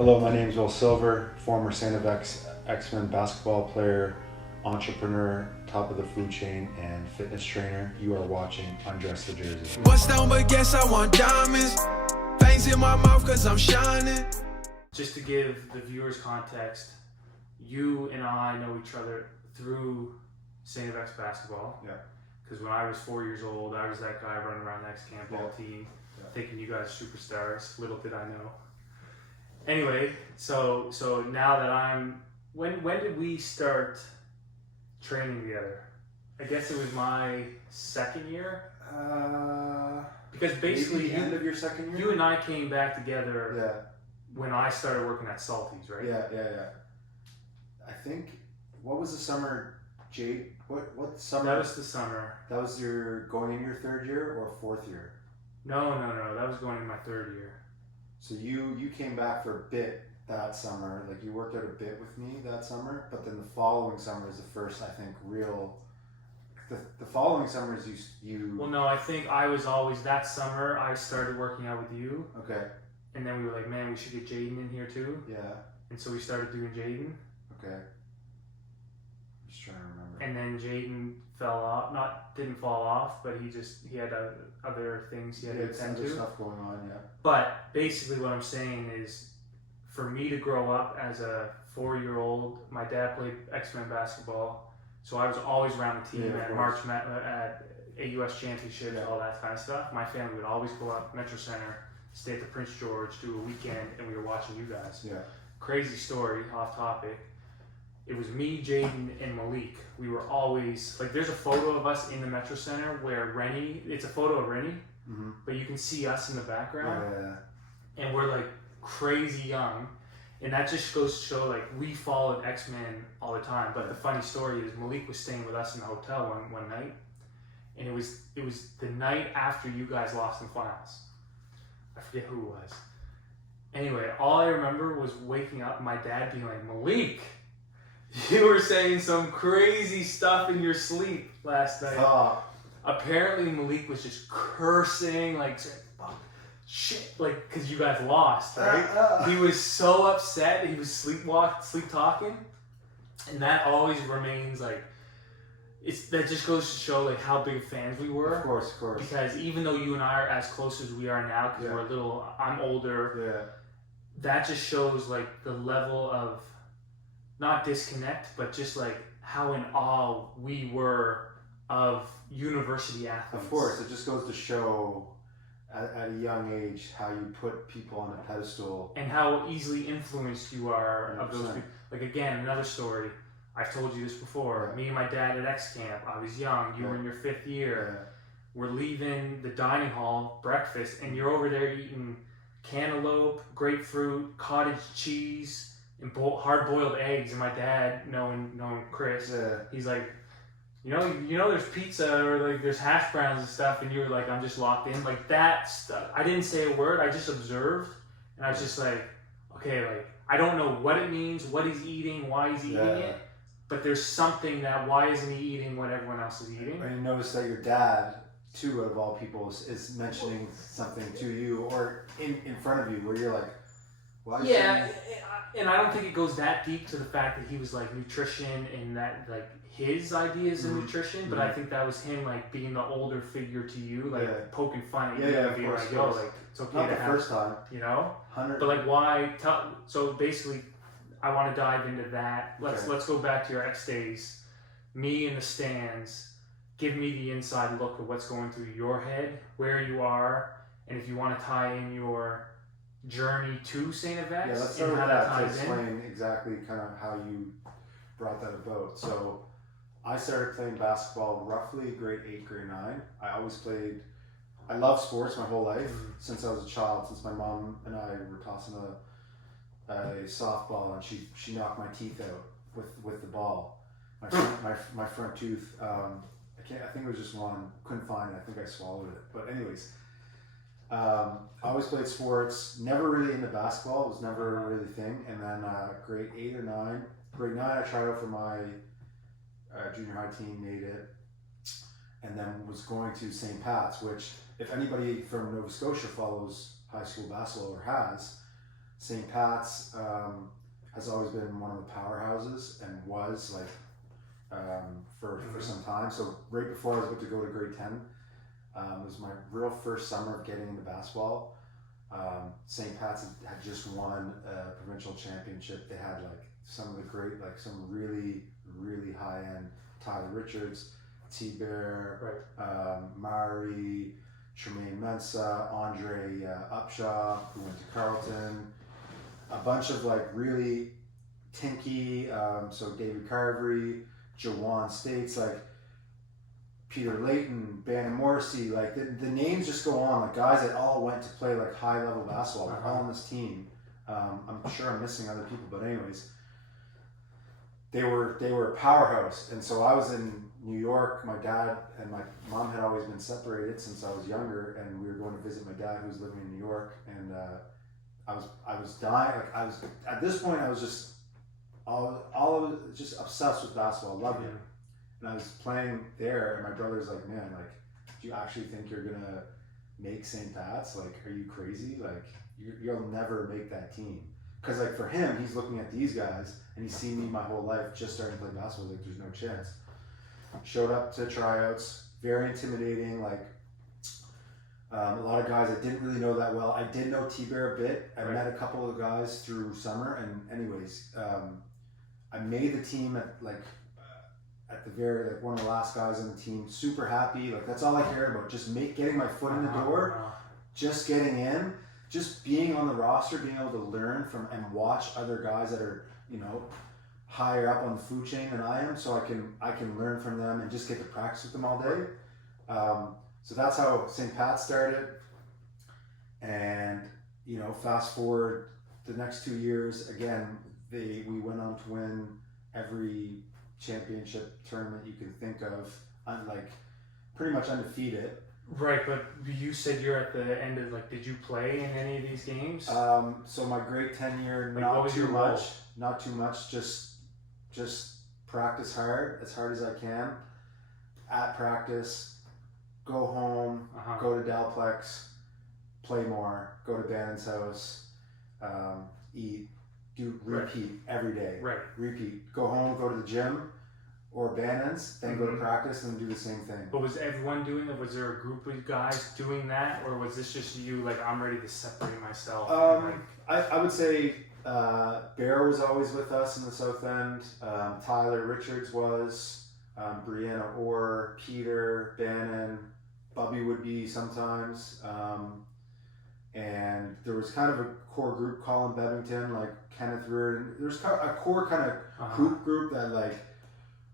Hello, my name is Will Silver, former StFX X-Men basketball player, entrepreneur, top of the food chain, and fitness trainer. You are watching Undress the Jersey. Bust down, but guess I want diamonds. Fangs in my mouth cause I'm shining. Just to give the viewers context, you and I know each other through StFX basketball. Yeah. Because when I was 4 years old, I was that guy running around the X-Camp ball team, thinking you guys are superstars. Little did I know. Anyway, so now that when did we start training together? I guess it was my second year. Because basically, the end of your second year. you and I came back together. Yeah. When I started working at Salty's, right? Yeah. I think, what was the summer, Jade? What summer? That was the summer. That was your going in your third year or fourth year? No. That was going in my third year. So you came back for a bit that summer, like you worked out a bit with me that summer, but then the following summer is the first, I think, real. The following summers you. Well, no, I think I was always that summer. I started working out with you, Okay. and then we were like, man, we should get Jaden in here too. Yeah. And so we started doing Jaden, Okay. Just trying to remember. and then Jaden fell off. Didn't fall off, but he had other things he had to attend other to. stuff going on, yeah. But basically, what I'm saying is, for me to grow up as a 4-year-old, my dad played X-Men basketball, so I was always around the team at at AUS championships, all that kind of stuff. My family would always go up Metro Center, stay at the Prince George, do a weekend, and we were watching you guys. Yeah. Crazy story, off topic. It was me, Jaden, and Malik. We were always, like, there's a photo of us in the Metro Center where Rennie, it's a photo of Rennie, but you can see us in the background. Yeah. And we're like crazy young. And that just goes to show, like, we followed X-Men all the time. But the funny story is Malik was staying with us in the hotel one night. And it was the night after you guys lost in finals. I forget who it was. Anyway, all I remember was waking up, my dad being like, Malik, you were saying some crazy stuff in your sleep last night. Apparently Malik was just cursing, like, saying, fuck, shit, like, because you guys lost, right? He was so upset that he was sleep talking. And that always remains, like, that just goes to show, like, how big fans we were. Of course. Because even though you and I are as close as we are now, because I'm older, that just shows, like, the level of, not disconnect, but just, like, how in awe we were of university athletes. Of course, it just goes to show at a young age how you put people on a pedestal. And how easily influenced you are 100%. of those people. Like, again, another story. I've told you this before. Me and my dad at X Camp, I was young, you were in your 5th year. We're leaving the dining hall, breakfast, and you're over there eating cantaloupe, grapefruit, cottage cheese, and hard-boiled eggs. And my dad, knowing Chris, he's like, you know, there's pizza or like there's hash browns and stuff, and you were like, I'm just locked in, like that stuff. I didn't say a word. I just observed, and I was just like, okay, like, I don't know what it means, what he's eating, why he's eating it, but there's something that why isn't he eating what everyone else is eating? And you notice that your dad, too, out of all people, is mentioning something to you or in front of you where you're like, why? And I don't think it goes that deep to the fact that he was like nutrition and that, like, his ideas of nutrition, but I think that was him, like, being the older figure to you, like, poking fun at you, and being like, yo, like, it's okay not to the have, first time, you know? 100. But, like, why so basically I want to dive into that. Let's go back to your X days, me in the stands. Give me the inside look of what's going through your head, where you are, and if you want to tie in your journey to StFX, let's and start how with that that to ties in. explain exactly kind of how you brought that about. So I started playing basketball roughly grade 8, grade 9. I love sports my whole life since I was a child, since my mom and I were tossing a softball and she knocked my teeth out with the ball. My front tooth, I think it was just one, couldn't find it, I think I swallowed it. But anyways, I always played sports, never really into basketball, it was never really a thing. And then grade 8 or 9, grade 9 I tried out for my junior high team, made it, and then was going to St. Pat's, which if anybody from Nova Scotia follows high school basketball or has, St. Pat's has always been one of the powerhouses and was like for some time. So right before I was about to go to grade 10, it was my real first summer of getting into basketball. St. Pat's had just won a provincial championship. They had like some of the great, like some really, really high end Tyler Richards, T-Bear, Mari, Tremaine Mensa, Andre Upshaw, who went to Carleton, a bunch of like really tinky, so David Carvery, Jawan States, like Peter Layton, Bannon Morrissey, like the names just go on, like guys that all went to play like high level basketball, like all on this team. I'm sure I'm missing other people, but anyways, they were a powerhouse. And so I was in New York. My dad and my mom had always been separated since I was younger, and we were going to visit my dad, who was living in New York. And I was dying. Like I was at this point, I was just all of it, just obsessed with basketball. Loved it. And I was playing there, and my brother's like, "Man, like, do you actually think you're gonna make St. Pat's? Like, are you crazy? Like, you'll never make that team." Because like for him, he's looking at these guys, and he's seen me my whole life just starting to play basketball. Like, there's no chance. Showed up to tryouts, very intimidating. Like a lot of guys I didn't really know that well. I did know T-Bear a bit. I met a couple of guys through summer, and anyways, I made the team at the very, like one of the last guys on the team. Super happy. Like that's all I cared about. Just getting my foot in the door, just getting in. Just being on the roster, being able to learn from and watch other guys that are, higher up on the food chain than I am, so I can learn from them and just get to practice with them all day. So that's how St. Pat started. And fast forward the next 2 years, again, we went on to win every championship tournament you can think of, pretty much undefeated. Right, but you said you're at the end of, did you play in any of these games? So my grade 10 year, not too much, just practice hard as I can, at practice, go home, go to Dalplex, play more, go to Bannon's house, eat, repeat every day, repeat, go home, go to the gym, or Bannon's, then go to practice and do the same thing. But was everyone doing it? Was there a group of guys doing that, or was this just you, I'm ready to separate myself? I would say Bear was always with us in the South End. Tyler Richards was, Brianna Orr, Peter, Bannon, Bubby would be sometimes. And there was kind of a core group, Colin Bevington, like Kenneth Reardon. There's a core kind of hoop group that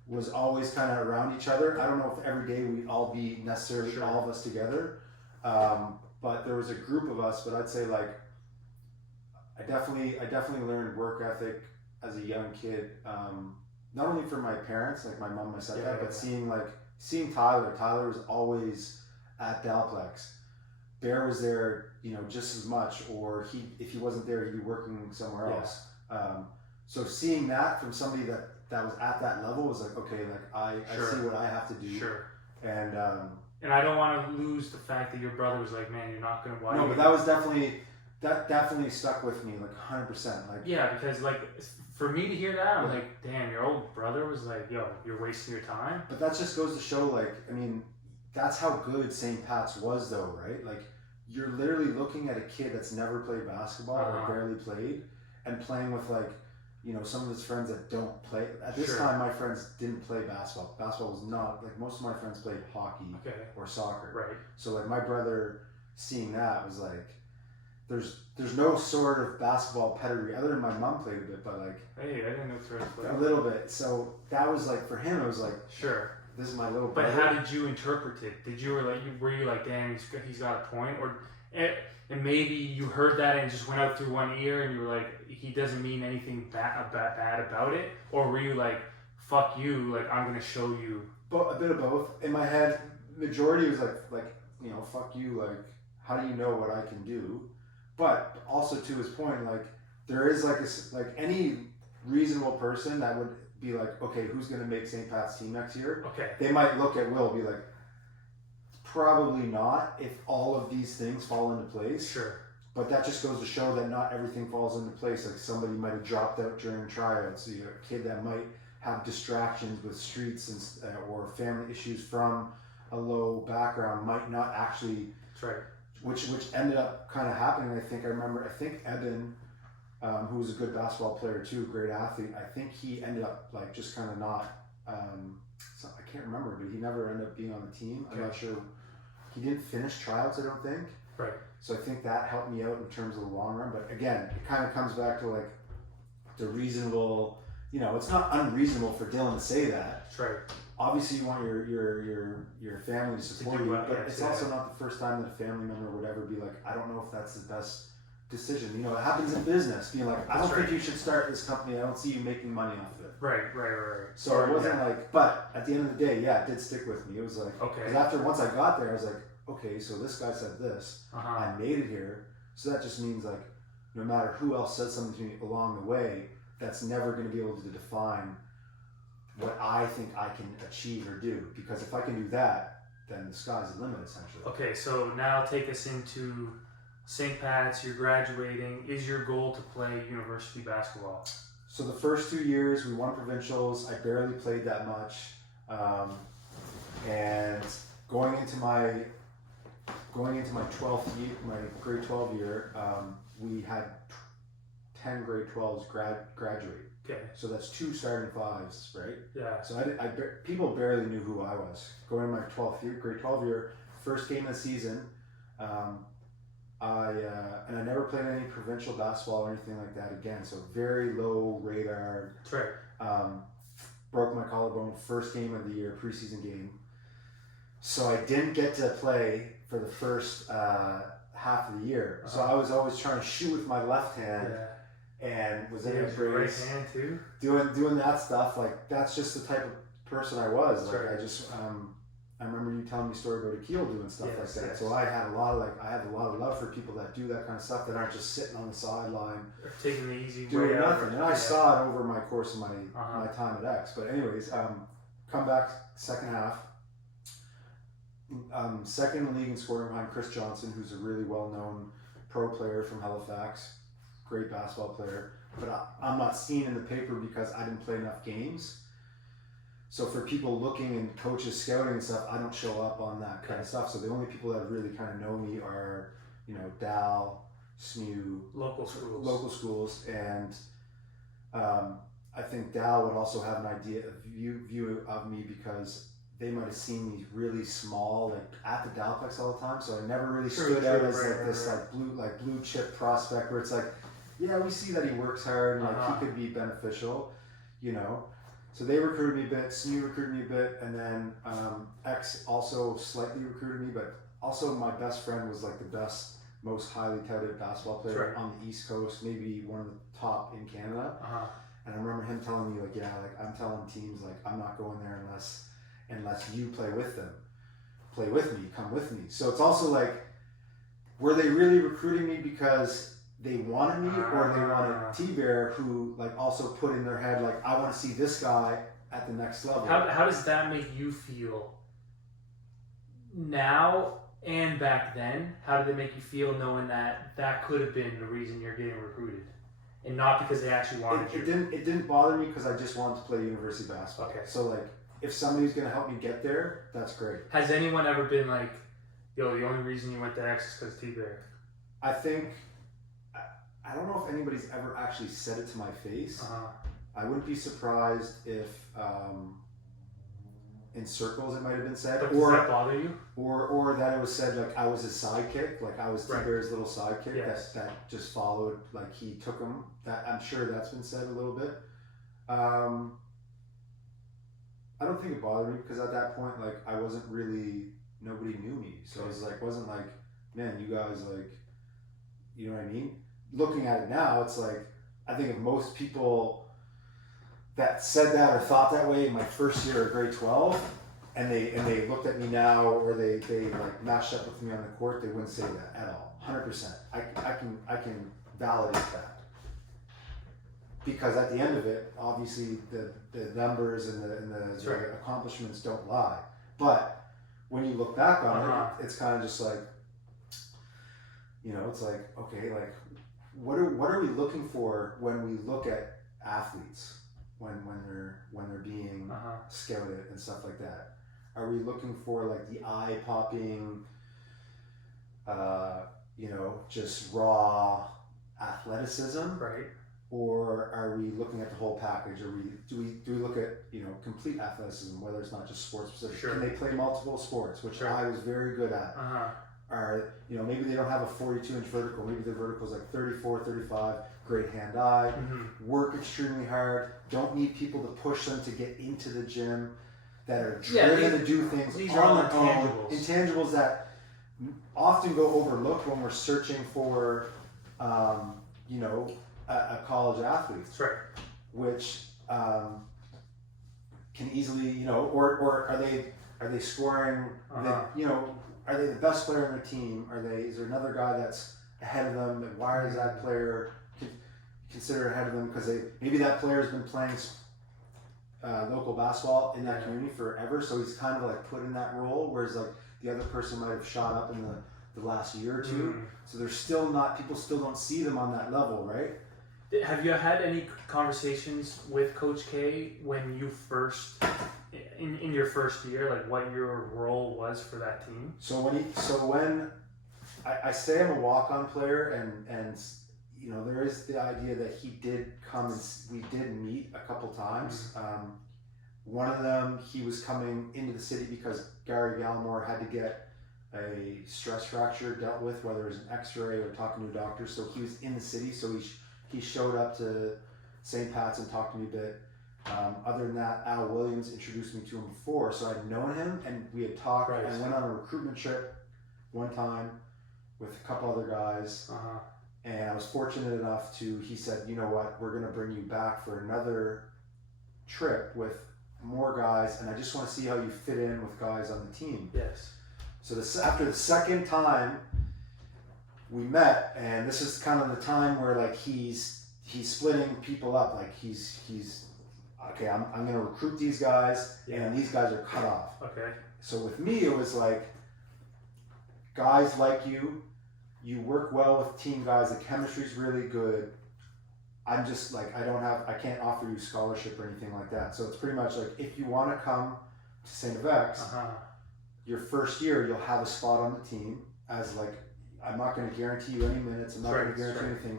was always kind of around each other. I don't know if every day we'd all be necessarily all of us together, but there was a group of us. But I'd say I definitely learned work ethic as a young kid. Not only from my parents, like my mom, my stepdad, but seeing Tyler. Tyler was always at Dalplex. Bear was there, just as much, or if he wasn't there, he'd be working somewhere else. So seeing that from somebody that was at that level was like, okay, I see what I have to do. Sure. And I don't want to lose the fact that your brother was like, man, you're not going to watch. No, but that definitely stuck with me, 100%. Yeah, because for me to hear that, I'm like, damn, your old brother was like, yo, you're wasting your time. But that just goes to show, that's how good St. Pat's was, though, right? You're literally looking at a kid that's never played basketball or barely played, and playing with some of his friends that don't play. At this time, my friends didn't play basketball. Basketball was not, most of my friends played hockey or soccer. Right. So my brother seeing that was there's no sort of basketball pedigree other than my mom played a bit, but hey, I didn't know Terrence played a little bit. So that was for him, it was sure. This is my little brother. But how did you interpret it? Were you like, damn, he's got a point? And maybe you heard that and just went out through one ear and you were like, he doesn't mean anything bad about it? Or were you like, fuck you, I'm going to show you? A bit of both. In my head, majority was fuck you, how do you know what I can do? But also to his point, there is any reasonable person that would be okay, who's going to make St. Pat's team next year? Okay. They might look at Will and be probably not if all of these things fall into place. Sure. but that just goes to show that not everything falls into place. Like somebody might have dropped out during tryouts. You know, a kid that might have distractions with streets and or family issues from a low background might not actually. That's right. Which ended up kind of happening. I think Eben, who was a good basketball player too, great athlete. I think he ended up like just kind of not. So I can't remember, but he never ended up being on the team. I'm not sure. He didn't finish tryouts, I don't think. Right. So I think that helped me out in terms of the long run. But again, it kind of comes back to like the reasonable. You know, it's not unreasonable for Dylan to say that. That's right. Obviously, you want your family to support you, but it's also not the first time that a family member would ever be like, I don't know if that's the best decision. You know, it happens in business, being like, I don't think you should start this company. I don't see you making money off of it. Right. So it wasn't like, but at the end of the day, yeah, it did stick with me. It was like, okay. Because once I got there, I was like, okay, so this guy said this. I made it here. So that just means like, no matter who else says something to me along the way, that's never going to be able to define what I think I can achieve or do. Because if I can do that, then the sky's the limit, essentially. Okay, so now take us into St. Pat's. You're graduating. Is your goal to play university basketball? So the first 2 years, we won provincials. I barely played that much. And going into my 12th year, my grade 12 year, we had 10 grade 12s graduate. Okay. So that's 2 starting 5s, right? Yeah. So people barely knew who I was. Going in my 12th year, grade 12 year, first game of the season, I never played any provincial basketball or anything like that again. So very low radar. That's right. Broke my collarbone, first game of the year, preseason game. So I didn't get to play for the first half of the year. So I was always trying to shoot with my left hand. Yeah. And was in a a brace, right hand too. doing that stuff. Like that's just the type of person I was. Like right. I just I remember you telling me a story about Akil doing stuff like that. Yes. So I had a lot of love for people that do that kind of stuff, that aren't just sitting on the sideline or taking the easy doing way nothing. out. And I saw it over my course of my time at X. But anyways, come back second half. Second in the league in scoring behind Chris Johnson, who's a really well-known pro player from Halifax. Great basketball player, but I'm not seen in the paper because I didn't play enough games. So for people looking and coaches scouting and stuff, I don't show up on that kind of stuff. So the only people that really kind of know me are, you know, Dal, SMU, local schools, and I think Dal would also have an idea, view of me because they might have seen me really small, like at the Dalplex all the time. So I never really stood out as this blue chip prospect where it's like, yeah, we see that he works hard and like he could be beneficial, you know. So they recruited me a bit, SMU recruited me a bit, and then X also slightly recruited me, but also my best friend was like the best, most highly touted basketball player on the East Coast, maybe one of the top in Canada. And I remember him telling me like, yeah, like I'm telling teams like I'm not going there unless you play with them, play with me, come with me. So it's also like, were they really recruiting me because they wanted me, or they wanted T-Bear, who like also put in their head like, I want to see this guy at the next level. How does that make you feel now and back then? How did it make you feel knowing that could have been the reason you're getting recruited, and not because they actually wanted you? It didn't bother me because I just wanted to play university basketball. Okay. So like, if somebody's gonna help me get there, that's great. Has anyone ever been like, yo, the only reason you went to X is because T-Bear? I think, I don't know if anybody's ever actually said it to my face. I wouldn't be surprised if in circles it might have been said. But does that bother you? Or that it was said like I was his sidekick, like I was T-Bear's little sidekick that just followed, like he took him. That I'm sure that's been said a little bit. I don't think it bothered me because at that point, like I wasn't really, nobody knew me, so it was like, wasn't like, man, you guys like, you know what I mean? Looking at it now, it's like, I think if most people that said that or thought that way in my first year of grade 12, and they looked at me now, or they like matched up with me on the court, they wouldn't say that at all. 100%. I can validate that. Because at the end of it, obviously the numbers and the accomplishments don't lie. But when you look back on it, it's kind of just like, You know, it's like, okay, like what are we looking for when we look at athletes when they're being scouted and stuff like that? Are we looking for like the eye popping, you know, just raw athleticism, Right. or are we looking at the whole package? Do we look at, you know, complete athleticism, whether it's not just sports specific? Sure. Can they play multiple sports, which I was very good at? Are, you know, maybe they don't have a 42-inch vertical, maybe their vertical is like 34, 35, great hand-eye, work extremely hard, don't need people to push them to get into the gym, that are driven to do things these on are all their own. intangibles That often go overlooked when we're searching for, you know, a college athlete. That's right. Which can easily, you know, or are they scoring? You know, are they the best player on their team? Is there another guy that's ahead of them? And why is that player considered ahead of them? Because maybe that player has been playing local basketball in that community forever, so he's kind of like put in that role. Whereas like the other person might have shot up in the last year or two, so they're still not. People still don't see them on that level, right? Have you had any conversations with Coach K when you first, in your first year, like what your role was for that team? So when I say I'm a walk-on player, and you know, there is the idea that he did come and we did meet a couple times. One of them, he was coming into the city because Gary Gallimore had to get a stress fracture dealt with, whether it was an x-ray or talking to a doctor. So he was in the city, so he showed up to St. Pat's and talked to me a bit. Other than that, Al Williams introduced me to him before, so I'd known him and we had talked. Right. I went on a recruitment trip one time with a couple other guys, and I was fortunate enough he said, you know what, we're going to bring you back for another trip with more guys, and I just want to see how you fit in with guys on the team. Yes. So after the second time we met, and this is kind of the time where like he's splitting people up, like he's okay, I'm going to recruit these guys, and these guys are cut off. Okay. So with me, it was like, guys like you work well with team guys, the chemistry's really good. I'm just like, I can't offer you scholarship or anything like that. So it's pretty much like, if you want to come to StFX, your first year, you'll have a spot on the team as like, I'm not going to guarantee you any minutes. I'm not going to guarantee anything.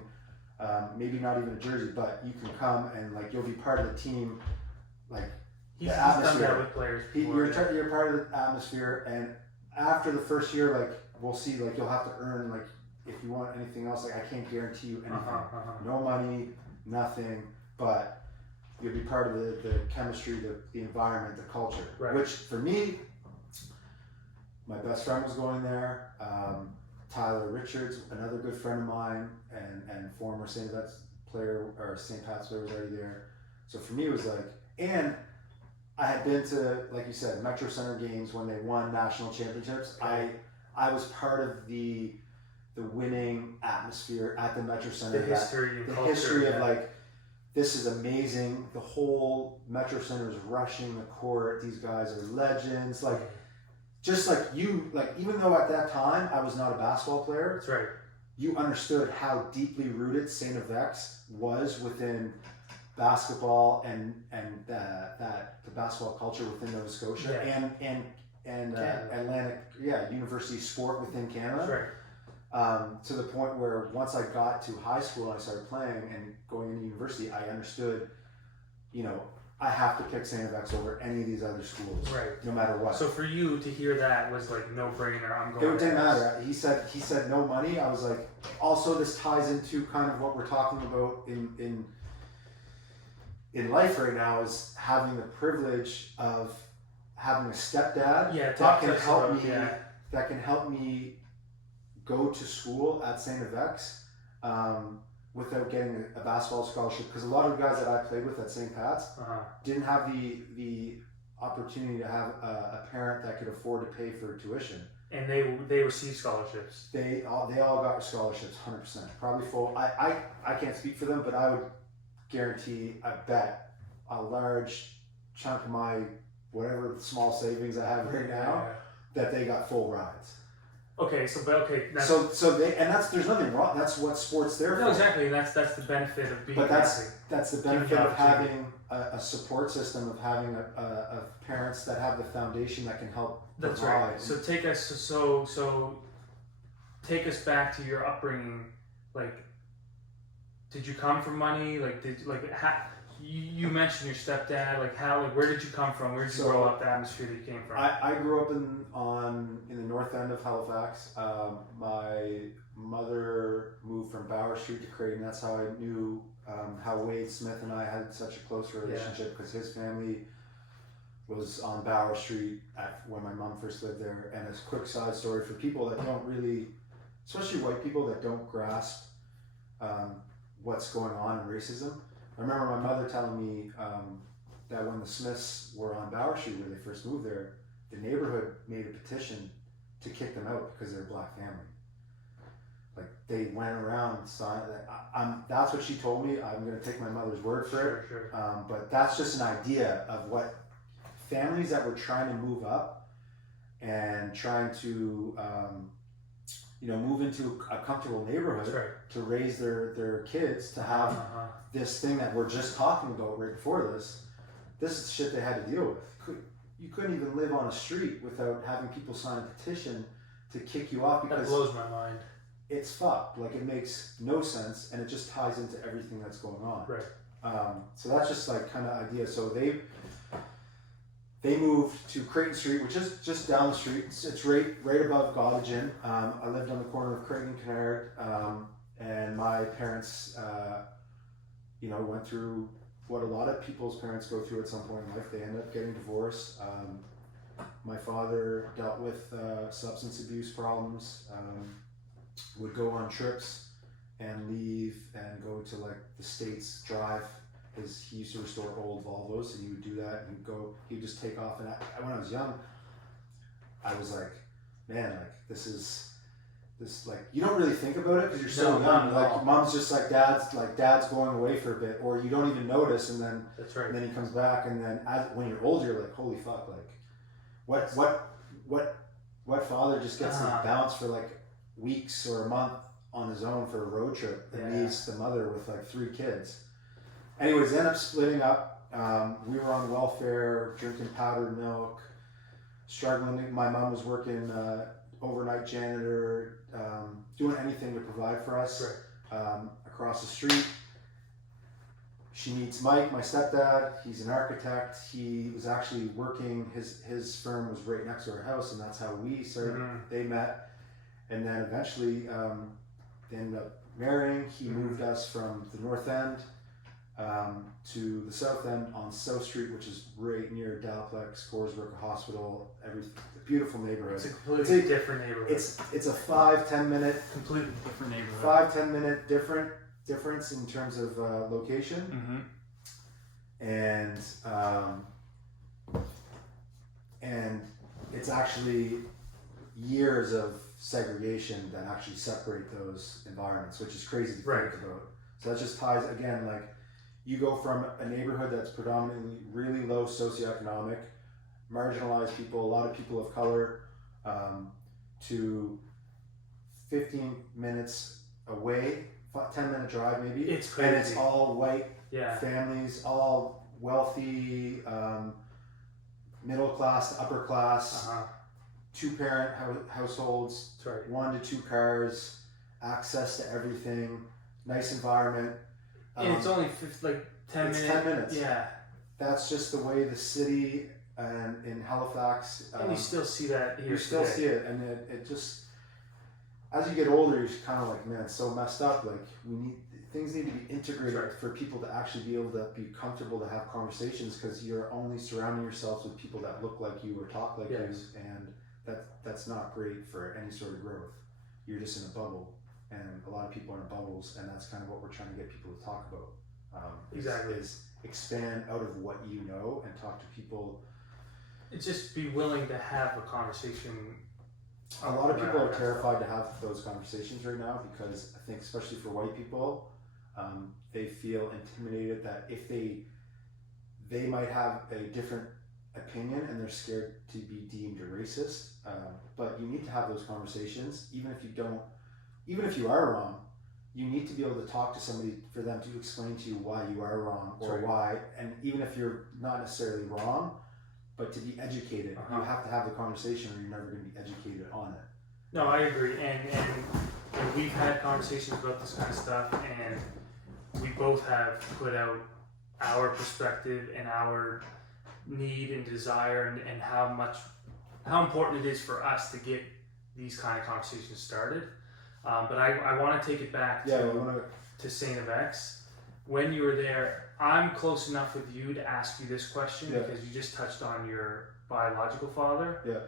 Maybe not even a jersey, but you can come and like you'll be part of the team. Like he's done that with players before, you're part of the atmosphere, and after the first year, like we'll see, like you'll have to earn, like if you want anything else, like I can't guarantee you anything. No money, nothing, but you'll be part of the chemistry, the environment, the culture. Right. Which for me, my best friend was going there. Tyler Richards, another good friend of mine, and former St. Pat's player, or St. Pat's player, was already there. So for me, it was like, and I had been to, like you said, Metro Center games when they won national championships. Okay. I was part of the winning atmosphere at the Metro Center. The history and culture. History of like, this is amazing. The whole Metro Center is rushing the court. These guys are legends. Like, just like you, like even though at that time I was not a basketball player, that's right. You understood how deeply rooted StFX was within basketball and that the basketball culture within Nova Scotia and Atlantic, university sport within Canada. That's right. To the point where once I got to high school and I started playing and going into university, I understood, you know, I have to pick StFX over any of these other schools, right? No matter what. So for you to hear that was like no brainer. I'm going. It didn't matter. He said no money. I was like, also this ties into kind of what we're talking about in life right now, is having the privilege of having a stepdad that can help me. That can help me go to school at StFX. Without getting a basketball scholarship, because a lot of the guys that I played with at St. Pat's didn't have the opportunity to have a parent that could afford to pay for tuition. And they received scholarships. They all got scholarships, 100%, probably full. I can't speak for them, but I would guarantee, I bet a large chunk of my whatever small savings I have right now that they got full rides. Okay, that's, So they, and there's nothing wrong. That's what sport's there for. no, exactly. That's the benefit of being But an athlete. that's the benefit of having a support system, of having a parents that have the foundation that can help. That's provide. right. So take us back to your upbringing. Like, did you come from money? Like, you mentioned your stepdad. Like, where did you come from? Where did you grow up? The atmosphere that you came from. I grew up in the north end of Halifax. My mother moved from Bower Street to Creighton. That's how I knew how Wade Smith and I had such a close relationship, because his family was on Bower Street when my mom first lived there. And a quick side story for people that don't really, especially white people that don't grasp what's going on in racism. I remember my mother telling me that when the Smiths were on Bower Street, when they first moved there, the neighborhood made a petition to kick them out because they're a black family. Like, they went around signing that. That's what she told me. I'm going to take my mother's word for it. Sure. But that's just an idea of what families that were trying to move up and trying to move into a comfortable neighborhood to raise their kids, to have this thing that we're just talking about right before this. This is shit they had to deal with. You couldn't even live on a street without having people sign a petition to kick you off, because that blows my mind. It's fucked. Like, it makes no sense, and it just ties into everything that's going on. Right. So that's just like kind of idea. So they moved to Creighton Street, which is just down the street. It's right above Gautage Inn. I lived on the corner of Creighton and Kinnaird, and my parents, went through what a lot of people's parents go through at some point in life. They end up getting divorced. My father dealt with substance abuse problems, would go on trips and leave and go to like the States, drive. He used to restore old Volvos, and he would do that, and he'd just take off. And when I was young, I was like, man, like this, like, you don't really think about it because you're so young. Like, mom's just like, dad's going away for a bit, or you don't even notice, and then that's right. And then he comes back, and then when you're older, you're like, holy fuck, like, what father just gets to bounce for like weeks or a month on his own for a road trip and leaves the mother with like 3 kids. Anyways, they ended up splitting up. We were on welfare, drinking powdered milk, struggling. My mom was working overnight janitor, doing anything to provide for us. Right. Across the street, she meets Mike, my stepdad. He's an architect. He was actually working, his firm was right next to our house, and that's how we started. Mm-hmm. They met, and then eventually they ended up marrying. He moved us from the north end to the south end on South Street, which is right near Dalplex, Corsbrook Hospital. Beautiful neighborhood. It's a completely different neighborhood. It's a 5-10 minute completely different neighborhood. 5-10 minute difference in terms of location. Mm-hmm. And it's actually years of segregation that actually separate those environments, which is crazy to think about. So that just ties, again, like, you go from a neighborhood that's predominantly really low socioeconomic, marginalized people, a lot of people of color, to 15 minutes away, 10-minute drive maybe. It's crazy. And it's all white families, all wealthy, middle class to upper class, 2-parent households, 1 to 2 cars, access to everything, nice environment. And it's only 10 minutes. 10 minutes. Yeah. That's just the way the city and in Halifax. And you still see that here. You still see it, and it just, as you get older, you're kind of like, man, it's so messed up. Like, things need to be integrated for people to actually be able to be comfortable to have conversations, because you're only surrounding yourself with people that look like you or talk like you, and that's not great for any sort of growth. You're just in a bubble. And a lot of people are in bubbles, and that's kind of what we're trying to get people to talk about. Is expand out of what you know and talk to people. It's just be willing to have a conversation. A lot of people are terrified to have those conversations right now, because I think, especially for white people, they feel intimidated that if they might have a different opinion and they're scared to be deemed a racist. But you need to have those conversations, even if you are wrong. You need to be able to talk to somebody for them to explain to you why you are wrong or why, and even if you're not necessarily wrong, but to be educated, you have to have the conversation or you're never going to be educated on it. No, I agree, and we've had conversations about this kind of stuff, and we both have put out our perspective and our need and desire and how important it is for us to get these kind of conversations started. But I want to take it back to StFX. When you were there, I'm close enough with you to ask you this question because you just touched on your biological father. Yeah.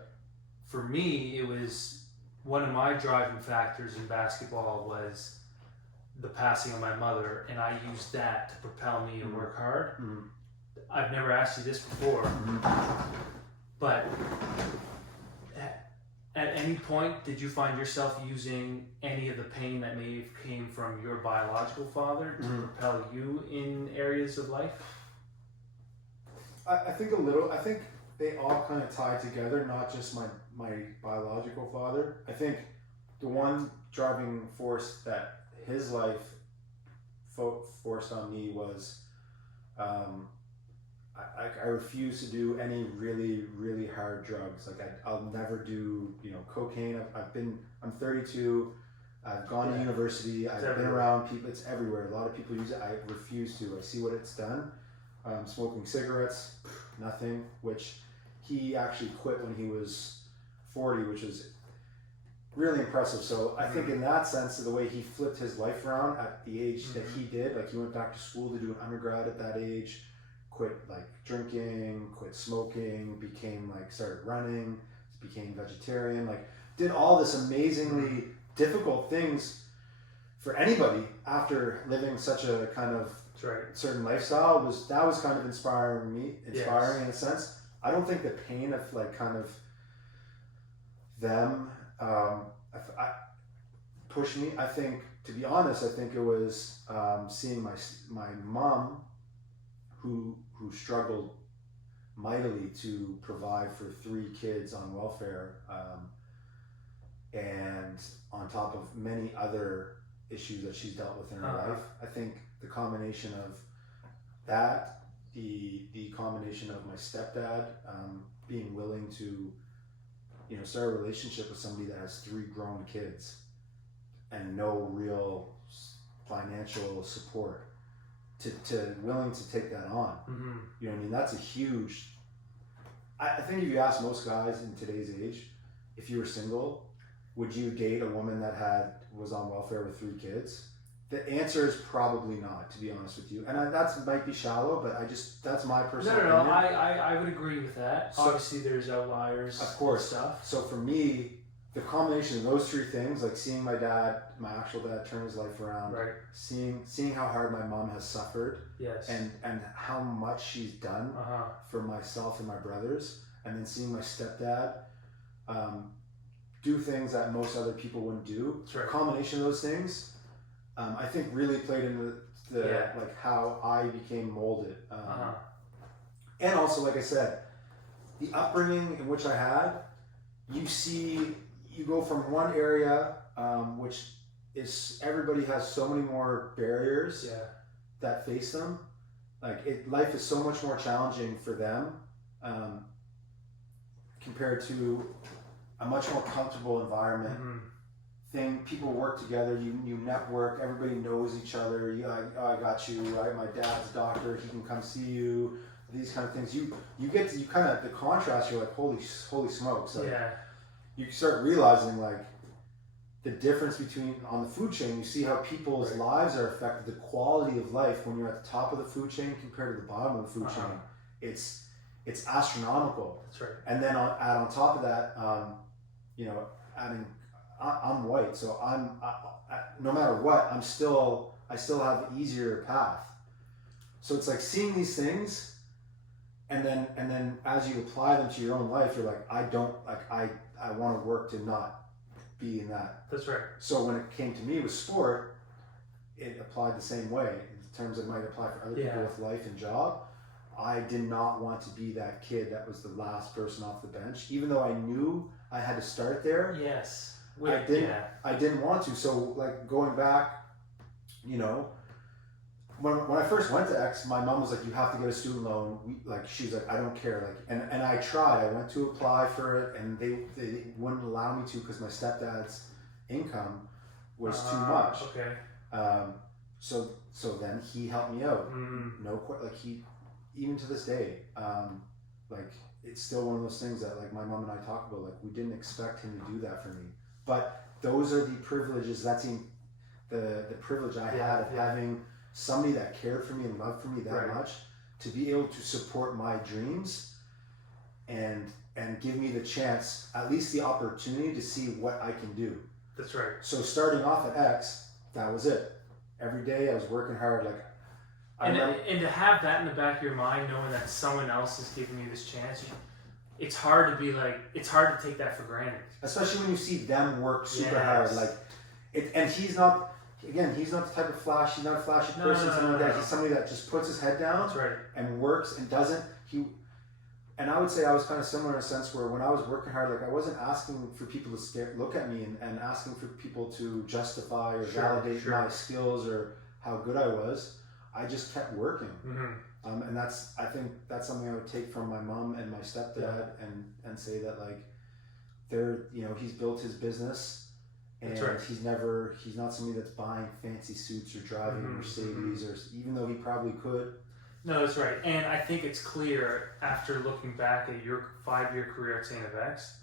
For me, it was one of my driving factors in basketball was the passing of my mother, and I used that to propel me to work hard. Mm-hmm. I've never asked you this before, but at any point, did you find yourself using any of the pain that may have came from your biological father to propel you in areas of life? I think a little. I think they all kind of tie together, not just my biological father. I think the one driving force that his life forced on me was I refuse to do any really, really hard drugs. Like I'll never do, cocaine. I'm 32. I've gone to university. I've been around people. It's everywhere. A lot of people use it. I refuse to. I see what it's done. Smoking cigarettes, nothing. Which he actually quit when he was 40, which is really impressive. So I think in that sense, the way he flipped his life around at the age that he did, like he went back to school to do an undergrad at that age. Quit drinking, quit smoking, started running, became vegetarian, did all this amazingly difficult things for anybody after living such a kind of certain lifestyle. That was kind of inspiring in a sense. I don't think the pain of them pushed me. I think, to be honest, it was seeing my mom who struggled mightily to provide for 3 kids on welfare, and on top of many other issues that she's dealt with in her life. I think the combination of that, the combination of my stepdad being willing to, start a relationship with somebody that has 3 grown kids and no real financial support, to willing to take that on. You know what I mean? That's a huge. I think if you ask most guys in today's age, if you were single, would you date a woman that was on welfare with 3 kids? The answer is probably not, to be honest with you. And that might be shallow, but that's my personal opinion. No, I would agree with that. So, obviously, there's outliers. Of course. And stuff. So for me, the combination of those 3 things, like seeing my actual dad turn his life around, seeing how hard my mom has suffered, and how much she's done for myself and my brothers, and then seeing my stepdad do things that most other people wouldn't do. A combination of those things, I think really played into how I became molded. And also, like I said, the upbringing in which I had, you go from one area, which is everybody has so many more barriers that face them. Life is so much more challenging for them compared to a much more comfortable environment. People work together. You network. Everybody knows each other. I got you. Right? My dad's a doctor. He can come see you. These kind of things. You kind of the contrast. You're like, holy smokes. You start realizing the difference between on the food chain. You see how people's lives are affected. The quality of life when you're at the top of the food chain compared to the bottom of the food chain, it's astronomical. That's right. And then on top of that, I'm white, so no matter what, I still have an easier path. So it's like seeing these things, and then as you apply them to your own life, you're like, I want to work to not be in that. That's right. So when it came to me with sport, it applied the same way in terms of it might apply for other people with life and job. I did not want to be that kid that was the last person off the bench, even though I knew I had to start there. Yes. I didn't want to. So like going back, you know, when I first went to X, my mom was like, you have to get a student loan. She's like, I don't care. Like, and I tried. I went to apply for it, and they wouldn't allow me to because my stepdad's income was too much. Okay. So then he helped me out. He, even to this day, like it's still one of those things that like my mom and I talk about. Like we didn't expect him to do that for me, but those are the privileges. That's the privilege I had of having somebody that cared for me and loved for me that much, to be able to support my dreams and give me the chance, at least the opportunity to see what I can do. That's right. So starting off at X, that was it. Every day I was working hard. Like, and to have that in the back of your mind, knowing that someone else is giving you this chance, it's hard to take that for granted. Especially when you see them work super hard. Like, and he's not the type of flash. He's not a flashy person. He's somebody that just puts his head down. That's right. And works and doesn't. And I would say I was kind of similar in a sense where when I was working hard, like I wasn't asking for people to look at me and asking for people to justify or validate my skills or how good I was. I just kept working. Mm-hmm. And I think that's something I would take from my mom and my stepdad and say that like he's built his business and he's not somebody that's buying fancy suits or driving a Mercedes or even though he probably could. No, that's right. And I think it's clear after looking back at your 5-year career at StFX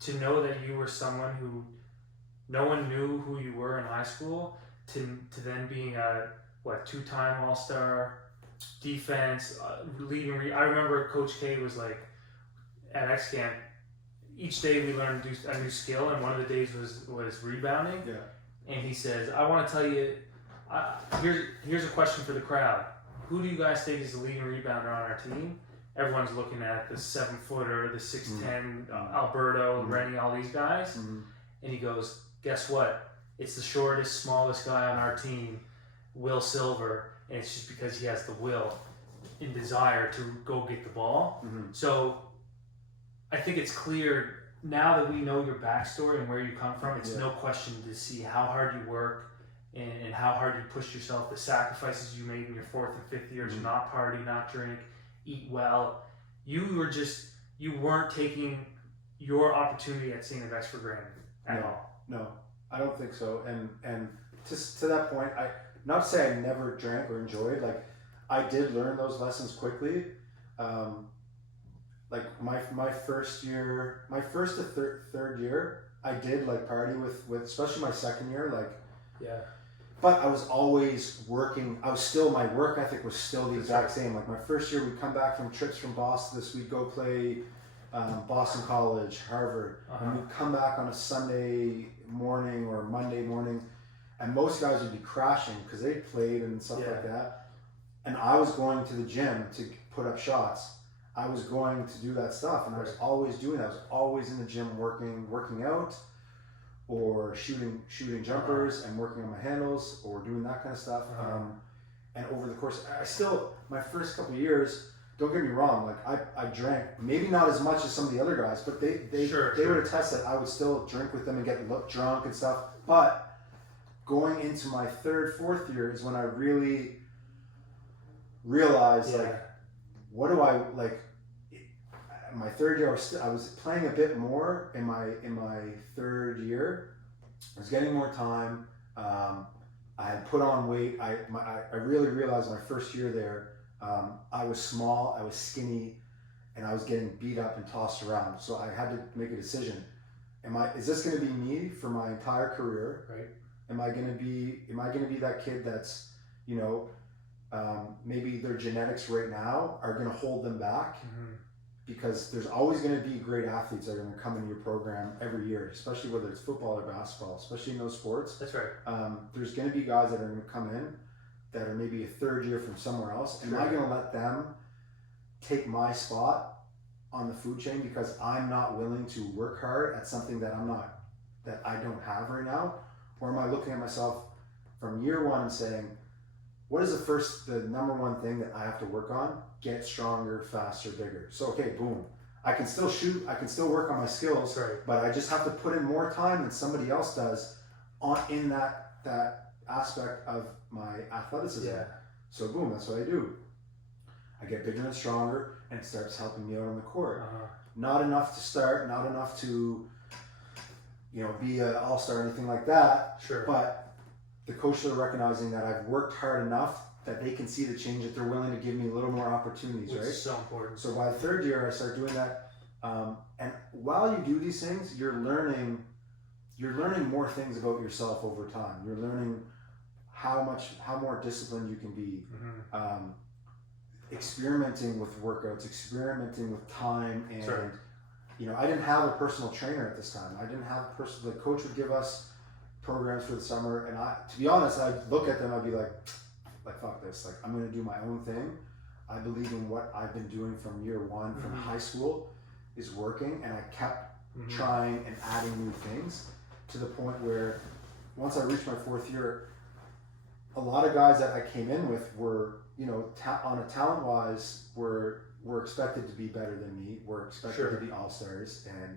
to know that you were someone who no one knew who you were in high school to then being a 2-time All-Star defense, leading. I remember Coach K was like at X Camp, each day we learned a new skill, and one of the days was rebounding. Yeah. And he says, I want to tell you, here's a question for the crowd. Who do you guys think is the leading rebounder on our team? Everyone's looking at the 7-footer, the 6'10", Alberto, Rennie, all these guys. Mm-hmm. And he goes, guess what? It's the shortest, smallest guy on our team, Will Silver. And it's just because he has the will and desire to go get the ball. Mm-hmm. So I think it's clear now that we know your backstory and where you come from, it's no question to see how hard you work and how hard you pushed yourself, the sacrifices you made in your 4th and 5th years, not party, not drink, eat well. You weren't taking your opportunity at StFX for granted at all. No, I don't think so. And to that point, not to say I never drank or enjoyed, like I did learn those lessons quickly. Like my first year, my first to third year, I did like party with especially my second year, like but I was always working. My work ethic was still the exact same. Like my first year, we'd come back from trips from Boston. We'd go play Boston College, Harvard, and we'd come back on a Sunday morning or Monday morning, and most guys would be crashing because they played and stuff like that. And I was going to the gym to put up shots. I was going to do that stuff, and I was always doing that. I was always in the gym working out, or shooting jumpers and working on my handles or doing that kind of stuff. And over the course, my first couple of years, don't get me wrong, like I drank, maybe not as much as some of the other guys, but they would attest that I would still drink with them and get drunk and stuff. But going into my 3rd, 4th year is when I really realized like, what do I like? My 3rd year, I was playing a bit more in my 3rd year. I was getting more time. I had put on weight. I really realized my first year there, I was small, I was skinny, and I was getting beat up and tossed around. So I had to make a decision. Is this going to be me for my entire career? Right. Am I going to be that kid that's, maybe their genetics right now are going to hold them back? Mm-hmm. Because there's always going to be great athletes that are going to come into your program every year, especially whether it's football or basketball, especially in those sports. That's right. There's going to be guys that are going to come in that are maybe a 3rd year from somewhere else. Am I going to let them take my spot on the food chain because I'm not willing to work hard at something that I don't have right now? Or am I looking at myself from year one and saying, what is the number one thing that I have to work on? Get stronger, faster, bigger. So, okay, boom. I can still shoot, I can still work on my skills, Right. but I just have to put in more time than somebody else does in that aspect of my athleticism. Yeah. So boom, that's what I do. I get bigger and stronger, and it starts helping me out on the court. Not enough to start, not enough to, be an all-star or anything like that. Sure. But the coaches are recognizing that I've worked hard enough that they can see the change, that they're willing to give me a little more opportunities, Which right? is so important. So by the third year, I start doing that. And while you do these things, you're learning more things about yourself over time. You're learning how more disciplined you can be. Experimenting with workouts, experimenting with time, and Sure. I didn't have a personal trainer at this time. I didn't have the coach would give us programs for the summer, and to be honest, I'd look at them, I'd be like fuck this, like I'm gonna do my own thing. I believe in what I've been doing from year one, from high school, is working, and I kept trying and adding new things to the point where once I reached my fourth year, a lot of guys that I came in with were, on a talent wise, were expected to be better than me, were expected Sure. to be all-stars, and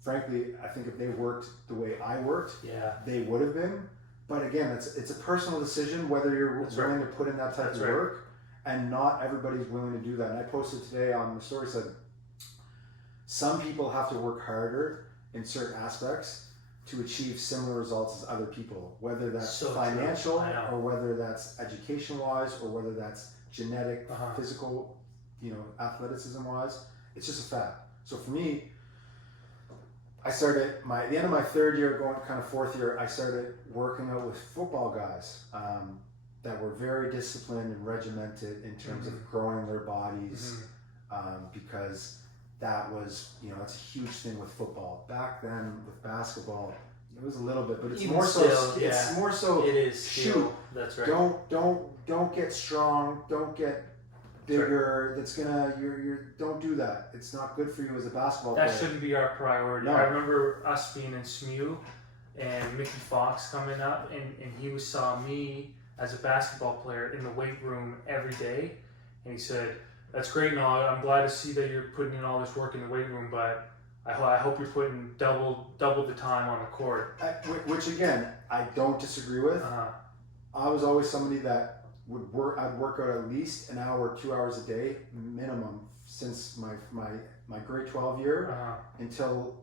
frankly, I think if they worked the way I worked, Yeah. they would have been. But again, it's a personal decision whether you're That's willing right. to put in that type That's of right. work, and not everybody's willing to do that. And I posted today on the story, said some people have to work harder in certain aspects to achieve similar results as other people, whether that's So true. financial, I know. or whether that's education wise, or whether that's genetic, Uh-huh. physical, athleticism wise. It's just a fact. So for me, I started the end of my third year, going kind of fourth year, I started working out with football guys that were very disciplined and regimented in terms of growing their bodies, because that was, that's a huge thing with football. Back then with basketball, it was a little bit, but it's Even more still, so. It's more so. It is. Shoot. Still, that's right. Don't get strong. Don't get bigger. That's gonna don't do that. It's not good for you as a basketball That player. shouldn't be our priority. No. I remember us being in SMU and Mickey Fox coming up, and he saw me as a basketball player in the weight room every day, and he said, "That's great and all. I'm glad to see that you're putting in all this work in the weight room, but I hope you're putting double the time on the court." Which again, I don't disagree with. Uh-huh. I was always somebody that I'd work out at least an hour, 2 hours a day minimum since my grade 12 year until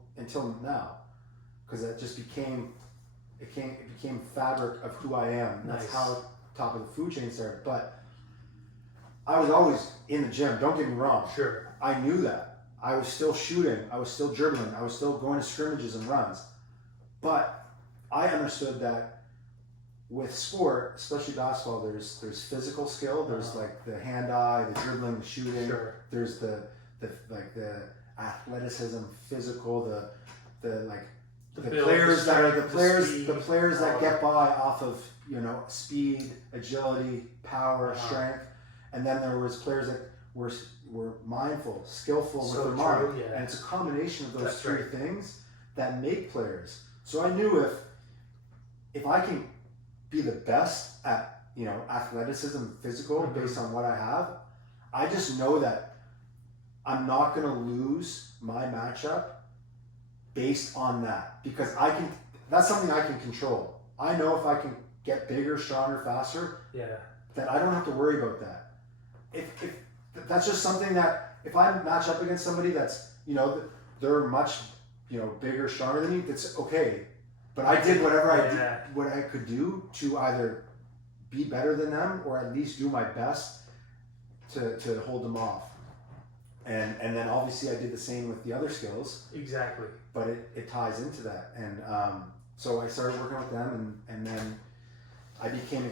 now, because that just became fabric of who I am. And Nice. That's how top of the food chain started. But I was always in the gym. Don't get me wrong. Sure. I knew that. I was still shooting. I was still dribbling. I was still going to scrimmages and runs. But I understood that with sport, especially basketball, there's physical skill. There's like the hand-eye, the dribbling, the shooting. Sure. There's the athleticism, physical, the build, players the that are strength, the players that all get by off of speed, agility, power, strength, and then there was players that were mindful, skillful So with their true, mind, yeah. and it's a combination of those That's three right. things that make players. So I knew if I can be the best at athleticism, physical, based on what I have, I just know that I'm not going to lose my matchup based on that, because that's something I can control. I know if I can get bigger, stronger, faster, Yeah. that I don't have to worry about that. If that's just something that if I match up against somebody that's they're much bigger, stronger than me, that's okay. But I did whatever what I could do to either be better than them, or at least do my best to hold them off. And then obviously I did the same with the other skills. Exactly. But it ties into that. And so I started working with them, and then I became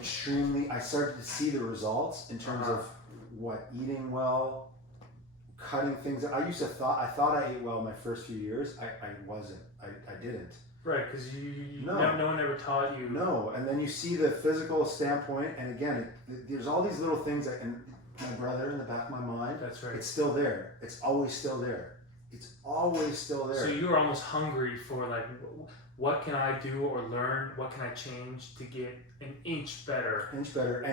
I started to see the results in terms of what eating well, cutting things. I thought I ate well my first few years. I wasn't. I didn't. Right, because No. no one ever taught you. No, and then you see the physical standpoint, and again, there's all these little things that, and my brother in the back of my mind, That's right. it's still there. It's always still there. It's always still there. So you were almost hungry for like, what can I do or learn? What can I change to get an inch better? And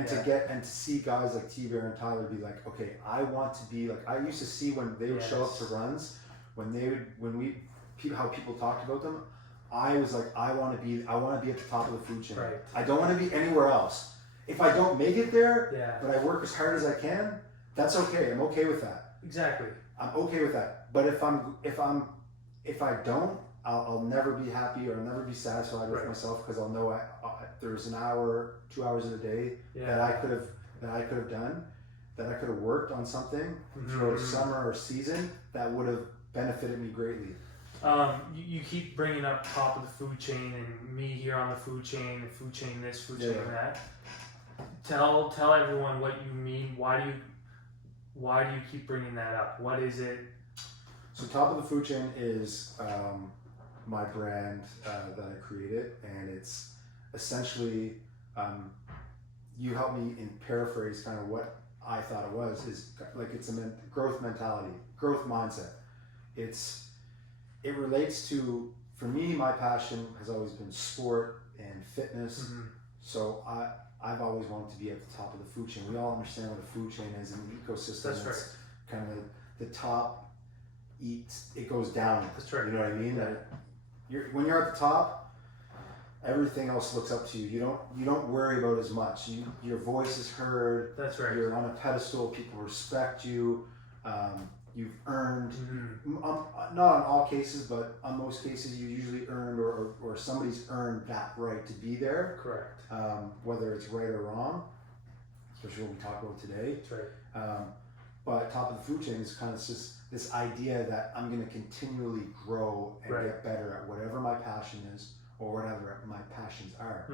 to see guys like T-Bear and Tyler be like, okay, I want to be like, I used to see when they would show up to runs, how people talked about them, I was like, I want to be at the top of the food chain. Right. I don't want to be anywhere else. If I don't make it there, but I work as hard as I can, that's okay. I'm okay with that. Exactly. I'm okay with that. But if I don't, I'll never be happy or I'll never be satisfied with myself, because I'll know there's an hour, 2 hours in a day that I could have done, that I could have worked on something throughout a summer or season that would have benefited me greatly. You keep bringing up top of the food chain and me here on the food chain and food chain this, food chain that. Tell everyone what you mean. Why do you keep bringing that up? What is it? So top of the food chain is my brand that I created, and it's essentially you help me in paraphrase kind of what I thought it was. Is like it's a growth mentality, growth mindset. It relates to, for me, my passion has always been sport and fitness. So I've always wanted to be at the top of the food chain. We all understand what a food chain is, an ecosystem. That's right. Kind of the top eats, it goes down. That's right. You know what I mean? Yeah. When you're at the top, everything else looks up to you. You don't worry about as much. Your voice is heard. That's right. You're on a pedestal. People respect you. You've earned, not in all cases, but on most cases, you usually earned or somebody's earned that right to be there. Correct. Whether it's right or wrong, especially what we talk about today. That's right. But top of the food chain is kind of just this idea that I'm going to continually grow and get better at whatever my passion is or whatever my passions are.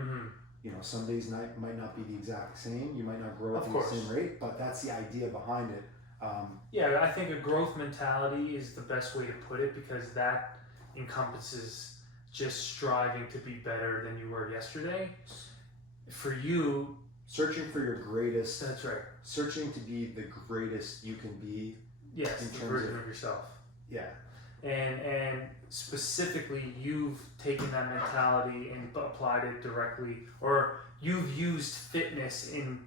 You know, some days might not be the exact same. You might not grow at the same rate, but that's the idea behind it. I think a growth mentality is the best way to put it, because that encompasses just striving to be better than you were yesterday. For you, searching for your greatest. That's right. Searching to be the greatest you can be. Yes, the version of yourself. Yeah. And specifically, you've taken that mentality and applied it directly, or you've used fitness in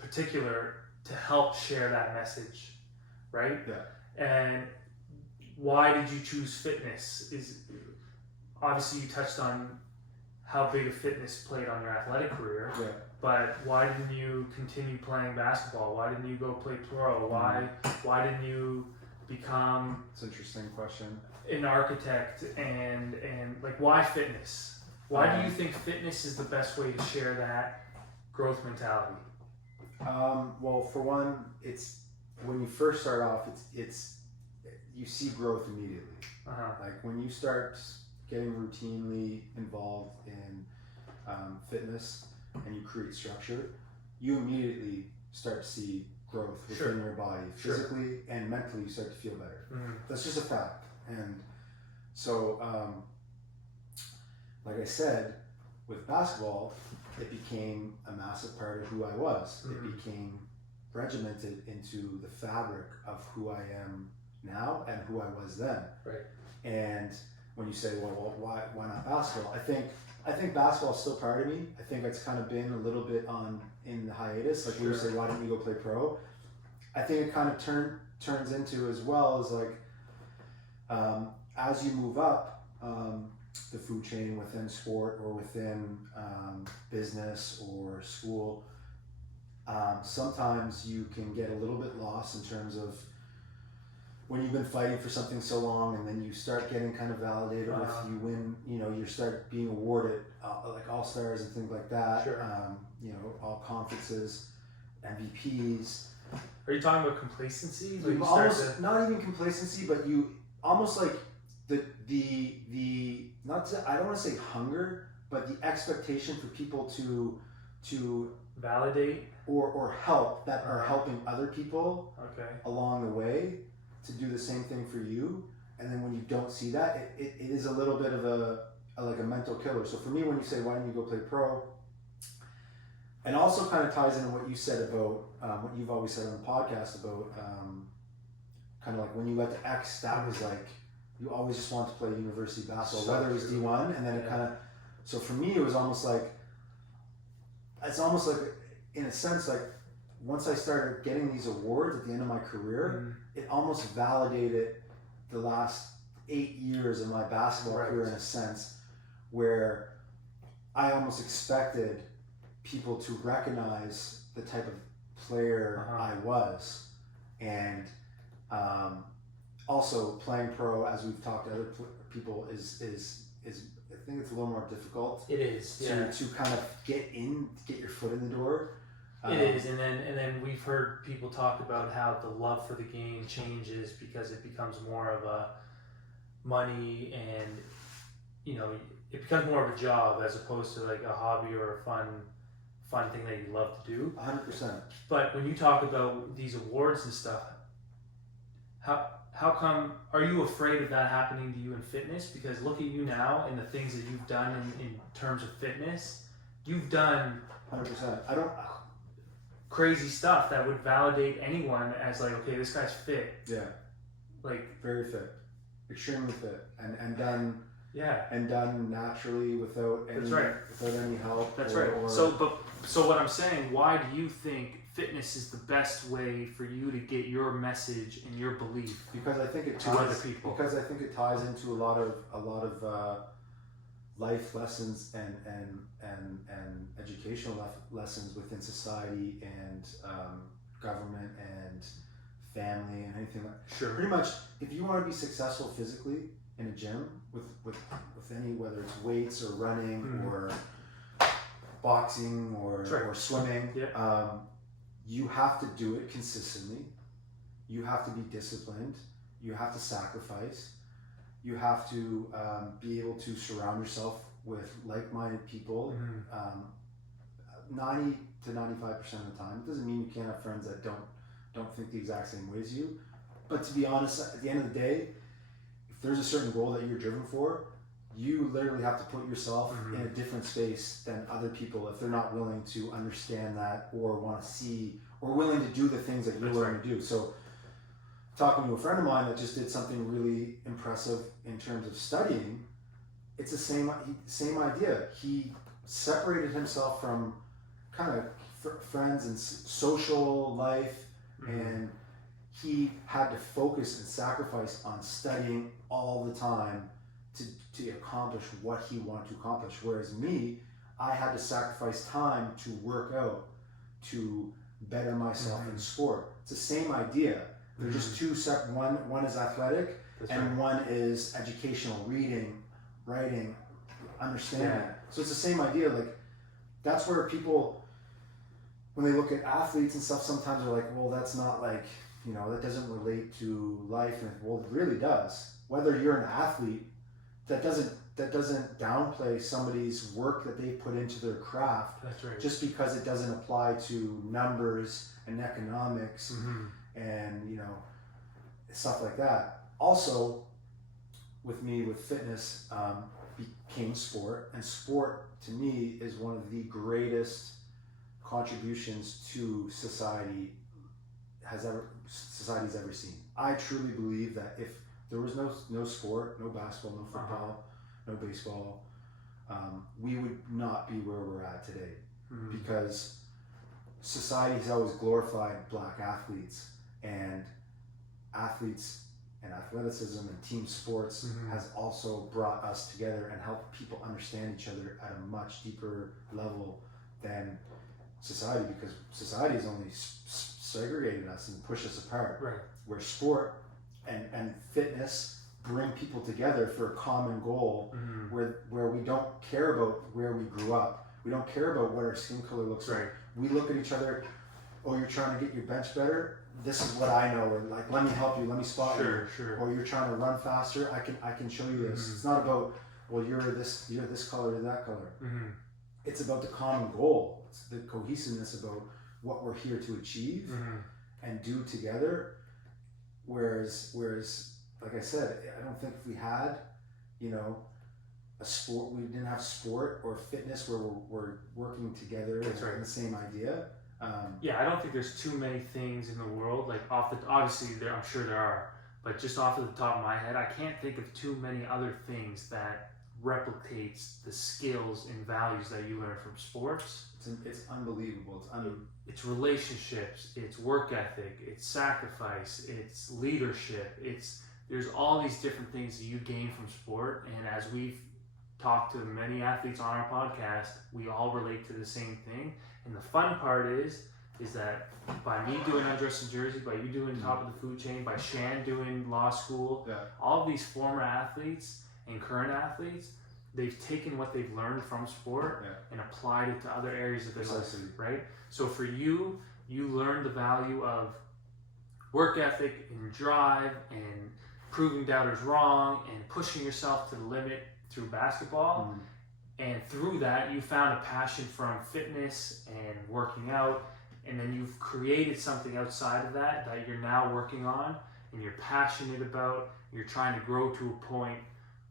particular to help share that message, right? Yeah. And why did you choose fitness? Is obviously you touched on how big a fitness played on your athletic career. Yeah. But why didn't you continue playing basketball? Why didn't you go play pro? Why didn't you become? It's an interesting question. An architect and like, why fitness? Why do you think fitness is the best way to share that growth mentality? Well, for one, it's when you first start off, it's you see growth immediately. Like when you start getting routinely involved in fitness and you create structure, you immediately start to see growth within your body, physically and mentally. You start to feel better. That's just a fact. And so, like I said, with basketball, it became a massive part of who I was. It became regimented into the fabric of who I am now and who I was then. Right. And when you say, well, why not basketball? I think basketball is still part of me. I think it's kind of been a little bit in the hiatus. Like when you say, why didn't you go play pro? I think it kind of turns into as well as like as you move up the food chain within sport or within business or school, sometimes you can get a little bit lost in terms of when you've been fighting for something so long, and then you start getting kind of validated with you win, you start being awarded like all-stars and things like that, all conferences, MVPs. Are you talking about complacency? Like not even complacency, but you almost like the I don't want to say hunger, but the expectation for people to validate or help that are helping other people along the way to do the same thing for you. And then when you don't see that, it is a little bit of a mental killer. So for me, when you say, why didn't you go play pro? And also kind of ties into what you said about what you've always said on the podcast about kind of like when you went to X, that was like you always just want to play university basketball, So whether it was true. D1, and then it Yeah. kind of. So for me, it was almost like. It's almost like, in a sense, like once I started getting these awards at the end of my career, it almost validated the last 8 years of my basketball Right. career in a sense, where I almost expected people to recognize the type of player I was, and also playing pro, as we've talked to other people, is I think it's a little more difficult. It is, to kind of get your foot in the door. It is, and then we've heard people talk about how the love for the game changes because it becomes more of a money, and it becomes more of a job as opposed to like a hobby or a fun thing that you love to do. 100%. But when you talk about these awards and stuff, how come, are you afraid of that happening to you in fitness? Because look at you now and the things that you've done in terms of fitness. You've done 100%. I don't. crazy stuff that would validate anyone as like, okay, this guy's fit. Yeah. Like Very fit, extremely fit, and done. Yeah. And done naturally without any. That's right. Without any help. That's or, right. Or, So what I'm saying, why do you think fitness is the best way for you to get your message and your belief because I think it to ties, other people? Because I think it ties into a lot of life lessons and educational lessons within society and government and family and anything like. Sure. Pretty much, if you want to be successful physically in a gym with any, whether it's weights or running or boxing or swimming, you have to do it consistently. You have to be disciplined. You have to sacrifice. You have to be able to surround yourself with like-minded people 90 to 95% of the time. It doesn't mean you can't have friends that don't think the exact same way as you. But to be honest, at the end of the day, if there's a certain goal that you're driven for, you literally have to put yourself in a different space than other people if they're not willing to understand that or want to see or willing to do the things that you're willing to do. So talking to a friend of mine that just did something really impressive in terms of studying, it's the same idea. He separated himself from kind of friends and social life, and he had to focus and sacrifice on studying all the time to accomplish what he wanted to accomplish. Whereas me, I had to sacrifice time to work out, to better myself in sport. It's the same idea. They're just two separate. One is athletic, one is educational, reading, writing, understanding. Yeah. So it's the same idea. Like that's where people, when they look at athletes and stuff, sometimes they're like, well, that's not like, that doesn't relate to life. And well, it really does. Whether you're an athlete, that doesn't downplay somebody's work that they put into their craft. That's right. Just because it doesn't apply to numbers and economics and stuff like that. Also, with me with fitness became sport, and sport to me is one of the greatest contributions to society's ever seen. I truly believe that if there was no sport, no basketball, no football, no baseball, we would not be where we're at today, because society has always glorified black athletes, and athleticism and team sports has also brought us together and helped people understand each other at a much deeper level than society, because society has only segregated us and pushed us apart. Right. Where sport and fitness bring people together for a common goal, where we don't care about where we grew up. We don't care about what our skin color looks like. We look at each other, oh, you're trying to get your bench better? This is what I know, or like, let me help you, let me spot you. Sure. Or you're trying to run faster, I can show you this. It's not about, well, you're this color or that color. It's about the common goal. It's the cohesiveness about what we're here to achieve and do together. Whereas, like I said, I don't think if we had, a sport, we didn't have sport or fitness where we're working together in the same idea. I don't think there's too many things in the world, like obviously I'm sure there are, but just off of the top of my head, I can't think of too many other things that replicates the skills and values that you learn from sports. It's unbelievable. It's relationships, it's work ethic, it's sacrifice, it's leadership. There's all these different things that you gain from sport, and as we've talked to many athletes on our podcast, we all relate to the same thing. And the fun part is that by me doing UndressTheJersey, by you doing top of the food chain, by Shan doing law school, all of these former athletes and current athletes, they've taken what they've learned from sport and applied it to other areas of their life, right? So for you, you learned the value of work ethic and drive and proving doubters wrong and pushing yourself to the limit through basketball. And through that, you found a passion from fitness and working out, and then you've created something outside of that you're now working on and you're passionate about. You're trying to grow to a point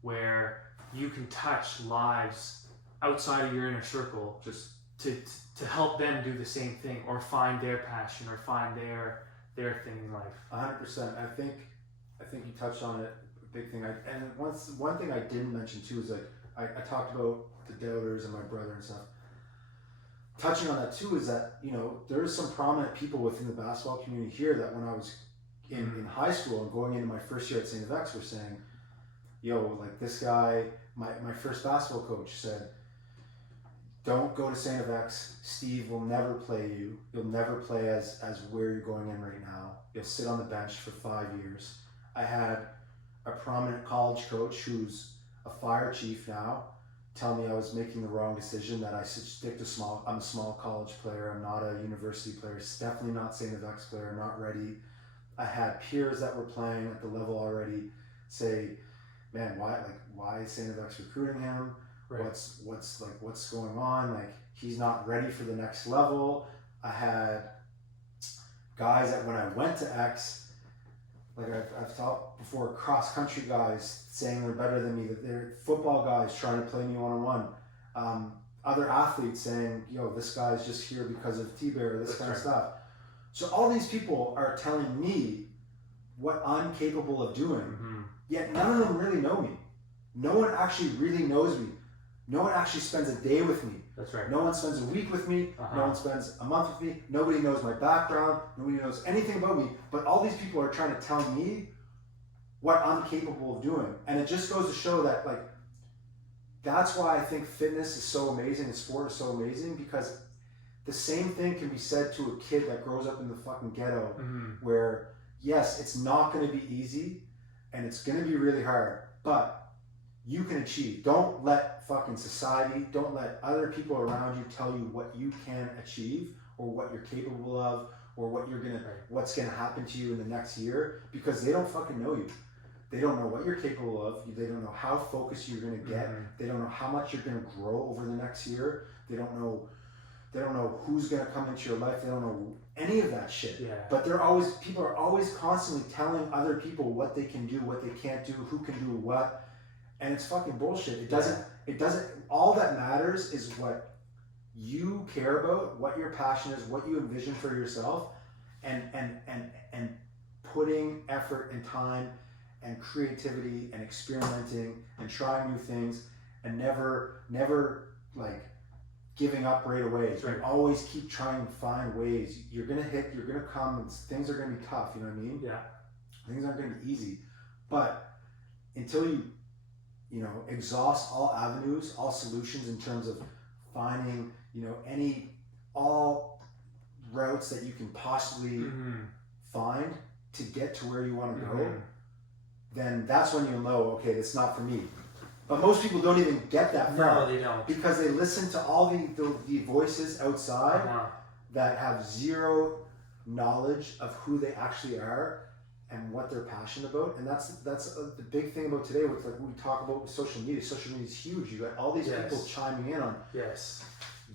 where you can touch lives outside of your inner circle, just to help them do the same thing or find their passion or find their thing in life. 100%. I think you touched on it. A big thing. One thing I didn't mention too is like I talked about the doubters and my brother and stuff. Touching on that too is that, you know, there's some prominent people within the basketball community here that when I was in high school and going into my first year at StFX were saying, yo, like this guy, my first basketball coach said, don't go to StFX. Steve will never play you. You'll never play as where you're going in right now. You'll sit on the bench for 5 years. I had a prominent college coach who's a fire chief now tell me I was making the wrong decision, that I should stick to I'm a small college player. I'm not a university player. It's definitely not StFX player. I'm not ready. I had peers that were playing at the level already say, man, why is StFX recruiting him? Right. What's going on? Like, he's not ready for the next level. I had guys that when I went to X, like I've talked before, cross country guys saying they're better than me, that they're football guys trying to play me one-on-one. Other athletes saying, yo, this guy's just here because of T-Bear, this kind of stuff. So all these people are telling me what I'm capable of doing, yet none of them really know me. No one actually really knows me. No one actually spends a day with me. That's right. No one spends a week with me. No one spends a month with me. Nobody knows my background. Nobody knows anything about me. But all these people are trying to tell me what I'm capable of doing. And it just goes to show that, like, that's why I think fitness is so amazing and sport is so amazing, because the same thing can be said to a kid that grows up in the fucking ghetto where, yes, it's not going to be easy and it's going to be really hard, but you can achieve. Don't let fucking society, don't let other people around you tell you what you can achieve or what you're capable of or what's gonna happen to you in the next year, because they don't fucking know you. They don't know what you're capable of. They don't know how focused you're gonna get. They don't know how much you're gonna grow over the next year. They don't know who's gonna come into your life. They don't know any of that shit. Yeah. But people are always constantly telling other people what they can do, what they can't do, who can do what. And it's fucking bullshit. It doesn't, all that matters is what you care about, what your passion is, what you envision for yourself, and putting effort and time and creativity and experimenting and trying new things and never like giving up right away. That's right. Always keep trying to find ways. You're gonna come, and things are gonna be tough, you know what I mean? Yeah. Things aren't gonna be easy. But until you exhaust all avenues, all solutions in terms of finding, all routes that you can possibly find to get to where you want to go, then that's when you'll know, okay, it's not for me. But most people don't even get that far. No, they don't. Because they listen to all the voices outside that have zero knowledge of who they actually are and what they're passionate about. And that's the big thing about today, with like we talk about with social media. Social media is huge. You got all these people chiming in on,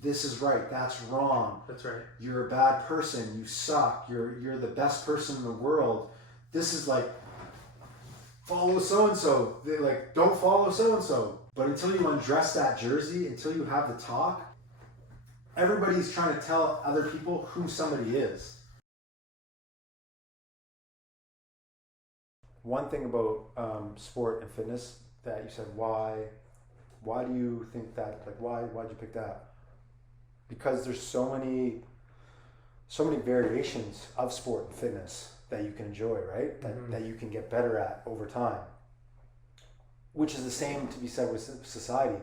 this is right, that's wrong, that's right, you're a bad person, you suck, you're the best person in the world. This is like, follow so-and-so. They like, don't follow so-and-so. But until you undress that jersey, until you have the talk, everybody's trying to tell other people who somebody is. one thing about sport and fitness that you said, why do you think that, like, why'd you pick that? Because there's so many variations of sport and fitness that you can enjoy, right? That you can get better at over time. Which is the same to be said with society.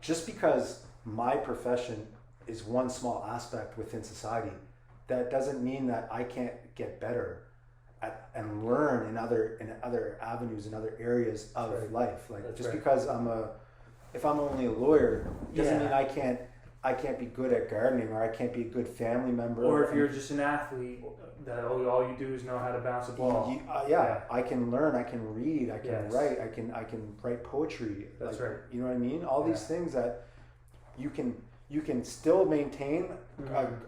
Just because my profession is one small aspect within society, that doesn't mean that I can't get better at and learn in other avenues, in other areas of life. Like, just because if I'm only a lawyer, doesn't mean I can't be good at gardening, or I can't be a good family member. Or if you're just an athlete, that all you do is know how to bounce a ball. I can learn, I can read, I can write, I can write poetry. That's like, right. You know what I mean? All these things that you can still maintain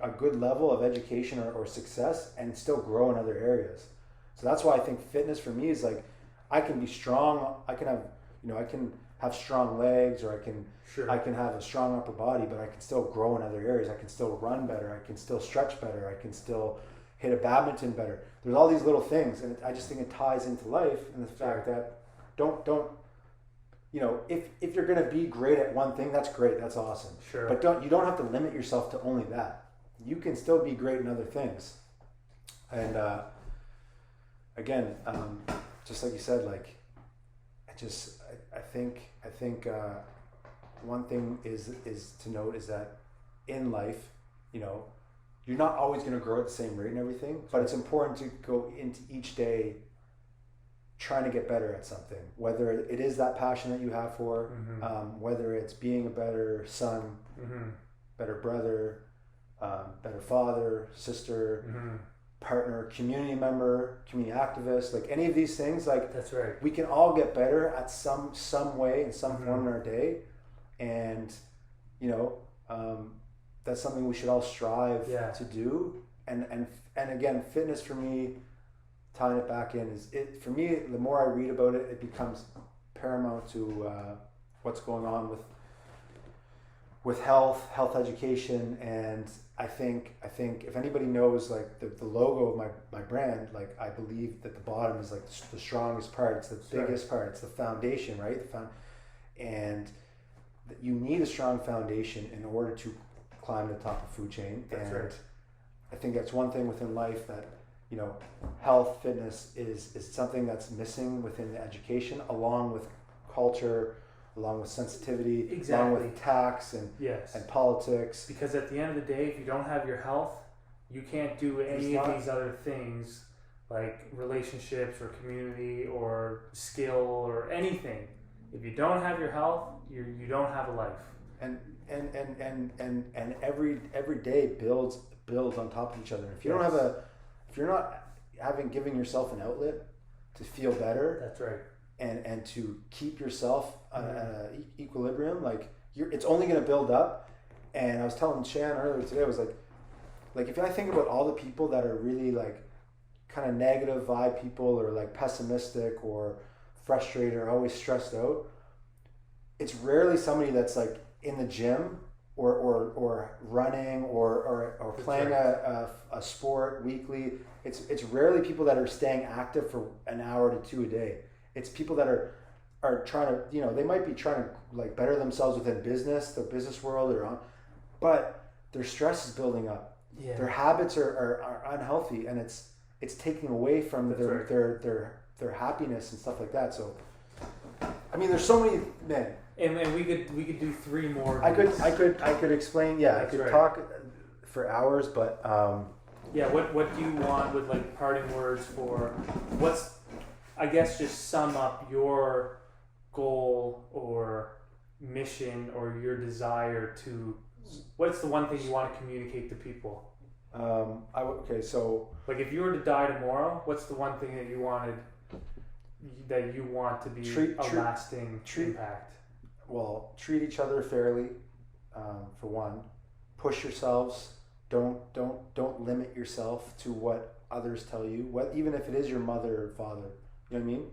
a good level of education or success and still grow in other areas. So that's why I think fitness for me is like, I can be strong, I can have strong legs, or I can have a strong upper body, but I can still grow in other areas. I can still run better, I can still stretch better, I can still hit a badminton better. There's all these little things, and I just think it ties into life, and the fact that don't if you're gonna be great at one thing, that's great, that's awesome. Sure. But you don't have to limit yourself to only that. You can still be great in other things. And again, just like you said, like I think one thing is to note is that in life, you're not always going to grow at the same rate and everything, but it's important to go into each day trying to get better at something, whether it is that passion that you have for, whether it's being a better son, better brother, better father, sister, partner, community member, community activist, like any of these things, like that's right. We can all get better at some way, in some form in our day, and that's something we should all strive to do. And again, fitness for me, tying it back in, for me, the more I read about it, it becomes paramount to what's going on with health education. And I think if anybody knows, like, the logo of my brand, like, I believe that the bottom is like the strongest part, it's the biggest part, it's the foundation, right? And you need a strong foundation in order to climb the top of the food chain. That's right. I think that's one thing within life that, health, fitness is something that's missing within the education, along with culture, along with sensitivity, along with tax and politics. Because at the end of the day, if you don't have your health, you can't do any of these other things, like relationships or community or skill or anything. If you don't have your health, you don't have a life. And every day builds on top of each other. If you don't have if you're not giving yourself an outlet to feel better, that's right, and to keep yourself at an equilibrium, like, it's only going to build up. And I was telling Chan earlier today, I was like if I think about all the people that are really, like, kind of negative vibe people, or like pessimistic or frustrated or always stressed out, it's rarely somebody that's like in the gym or running or playing a sport weekly. It's rarely people that are staying active for an hour to two a day. It's people that are trying to, they might be trying to, like, better themselves within the business world, but their stress is building up. Yeah. Their habits are unhealthy, and it's taking away from their happiness and stuff like that. So, I mean, there's so many, man. And we could do three more. I could explain. Yeah, I could talk for hours, but what do you want with, like, parting words for I guess just sum up your goal or mission or your desire to. What's the one thing you want to communicate to people? So, like, if you were to die tomorrow, what's the one thing that you want to be a lasting impact? Well, treat each other fairly, for one. Push yourselves. Don't limit yourself to what others tell you. Even if it is your mother or father, you know what I mean?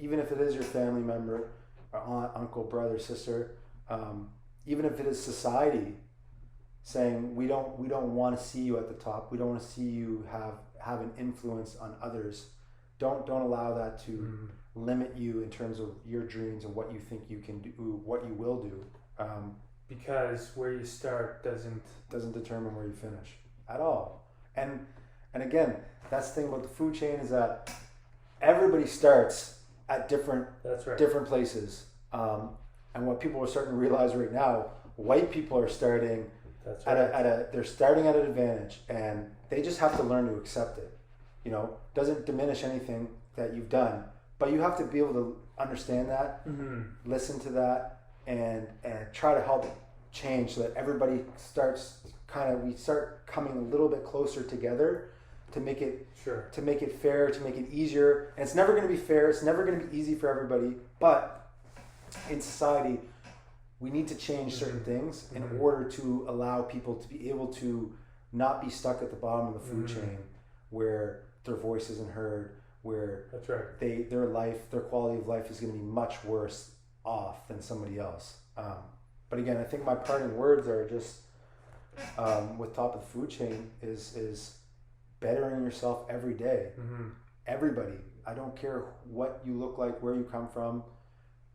Even if it is your family member, or aunt, uncle, brother, sister, even if it is society saying we don't want to see you at the top, we don't want to see you have an influence on others, Don't allow that to limit you in terms of your dreams and what you think you can do, what you will do. Because where you start doesn't determine where you finish at all. And again, that's the thing about the food chain is that everybody starts at different places. And what people are starting to realize right now, white people are starting they're starting at an advantage, and they just have to learn to accept it. You know, doesn't diminish anything that you've done, but you have to be able to understand that, listen to that, and try to help change so that everybody we start coming a little bit closer together to make it fair, to make it easier. And it's never going to be fair. It's never going to be easy for everybody. But in society, we need to change certain things in order to allow people to be able to not be stuck at the bottom of the food chain where their voice isn't heard, where their quality of life is going to be much worse off than somebody else. But again, I think my parting words are just with top of the food chain is bettering yourself every day. Everybody, I don't care what you look like, where you come from,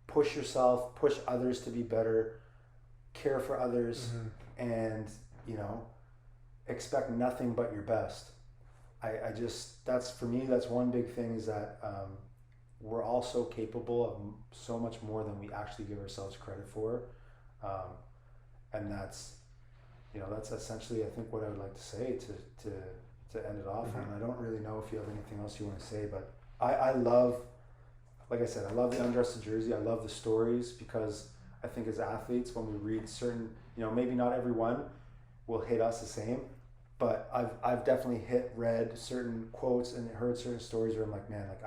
push yourself, push others to be better, care for others, and expect nothing but your best. That's for me, that's one big thing, is that we're all so capable of so much more than we actually give ourselves credit for. And that's essentially, I think, what I would like to say to end it off on. I don't really know if you have anything else you want to say, but I love, like I said, I love the UndressTheJersey. I love the stories, because I think as athletes, when we read certain, maybe not everyone will hit us the same, but I've definitely read certain quotes and heard certain stories where I'm like, man, like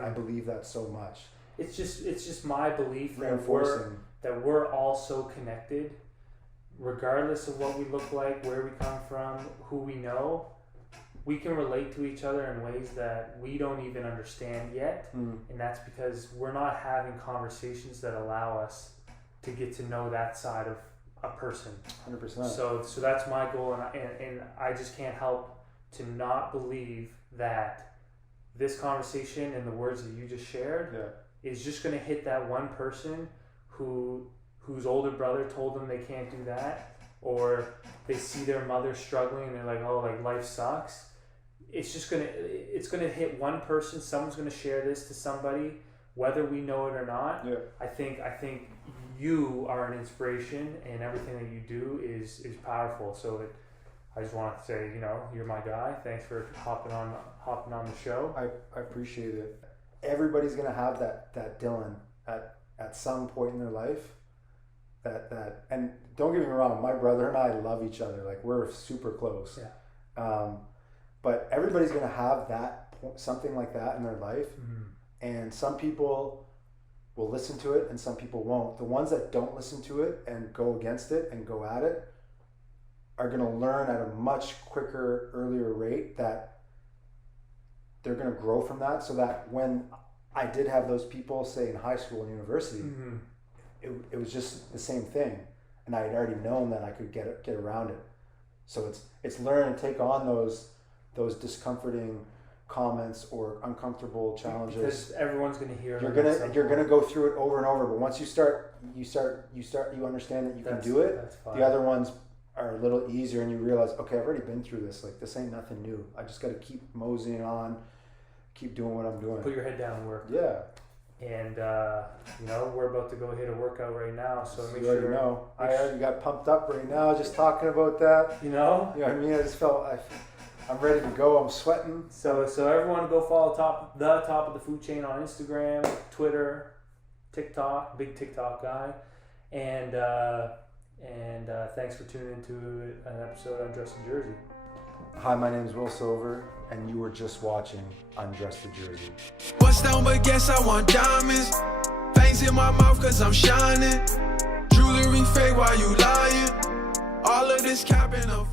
I believe that so much. It's just my belief Reinforcing. that we're all so connected, regardless of what we look like, where we come from, who we know. We can relate to each other in ways that we don't even understand yet, and that's because we're not having conversations that allow us to get to know that side of a person. 100%. So that's my goal, and I just can't help to not believe that this conversation and the words that you just shared is just going to hit that one person whose older brother told them they can't do that, or they see their mother struggling and they're like, oh, like life sucks. It's gonna hit one person. Someone's gonna share this to somebody, whether we know it or not. I think you are an inspiration, and everything that you do is powerful. So I just wanted to say, you're my guy. Thanks for hopping on the show. I appreciate it. Everybody's gonna have that Dylan at some point in their life. That and don't get me wrong, my brother and I love each other. Like, we're super close. But everybody's gonna have something like that in their life, and some people will listen to it and some people won't. The ones that don't listen to it and go against it and go at it are gonna learn at a much quicker, earlier rate, that they're gonna grow from that, so that when I did have those people, say in high school and university, it was just the same thing, and I had already known that I could get around it. So it's learn and take on those discomforting comments or uncomfortable challenges. Because everyone's going to hear it. You're gonna go through it over and over. But once you understand that you can do it. The other ones are a little easier, and you realize, okay, I've already been through this. Like, this ain't nothing new. I just got to keep moseying on, keep doing what I'm doing. Put your head down and work. Yeah. And we're about to go hit a workout right now, so make you already sure. Know. I already got pumped up right now just talking about that. You know what I mean? I just felt I'm ready to go. I'm sweating. So everyone go follow the top of the food chain on Instagram, Twitter, TikTok. Big TikTok guy, and thanks for tuning into an episode of UndressTheJersey. Hi, my name is Will Silver, and you were just watching UndressTheJersey. What's down but guess I want diamonds. Fangs in my mouth cause I'm shining. Jewelry fake while you lying. All of this capping of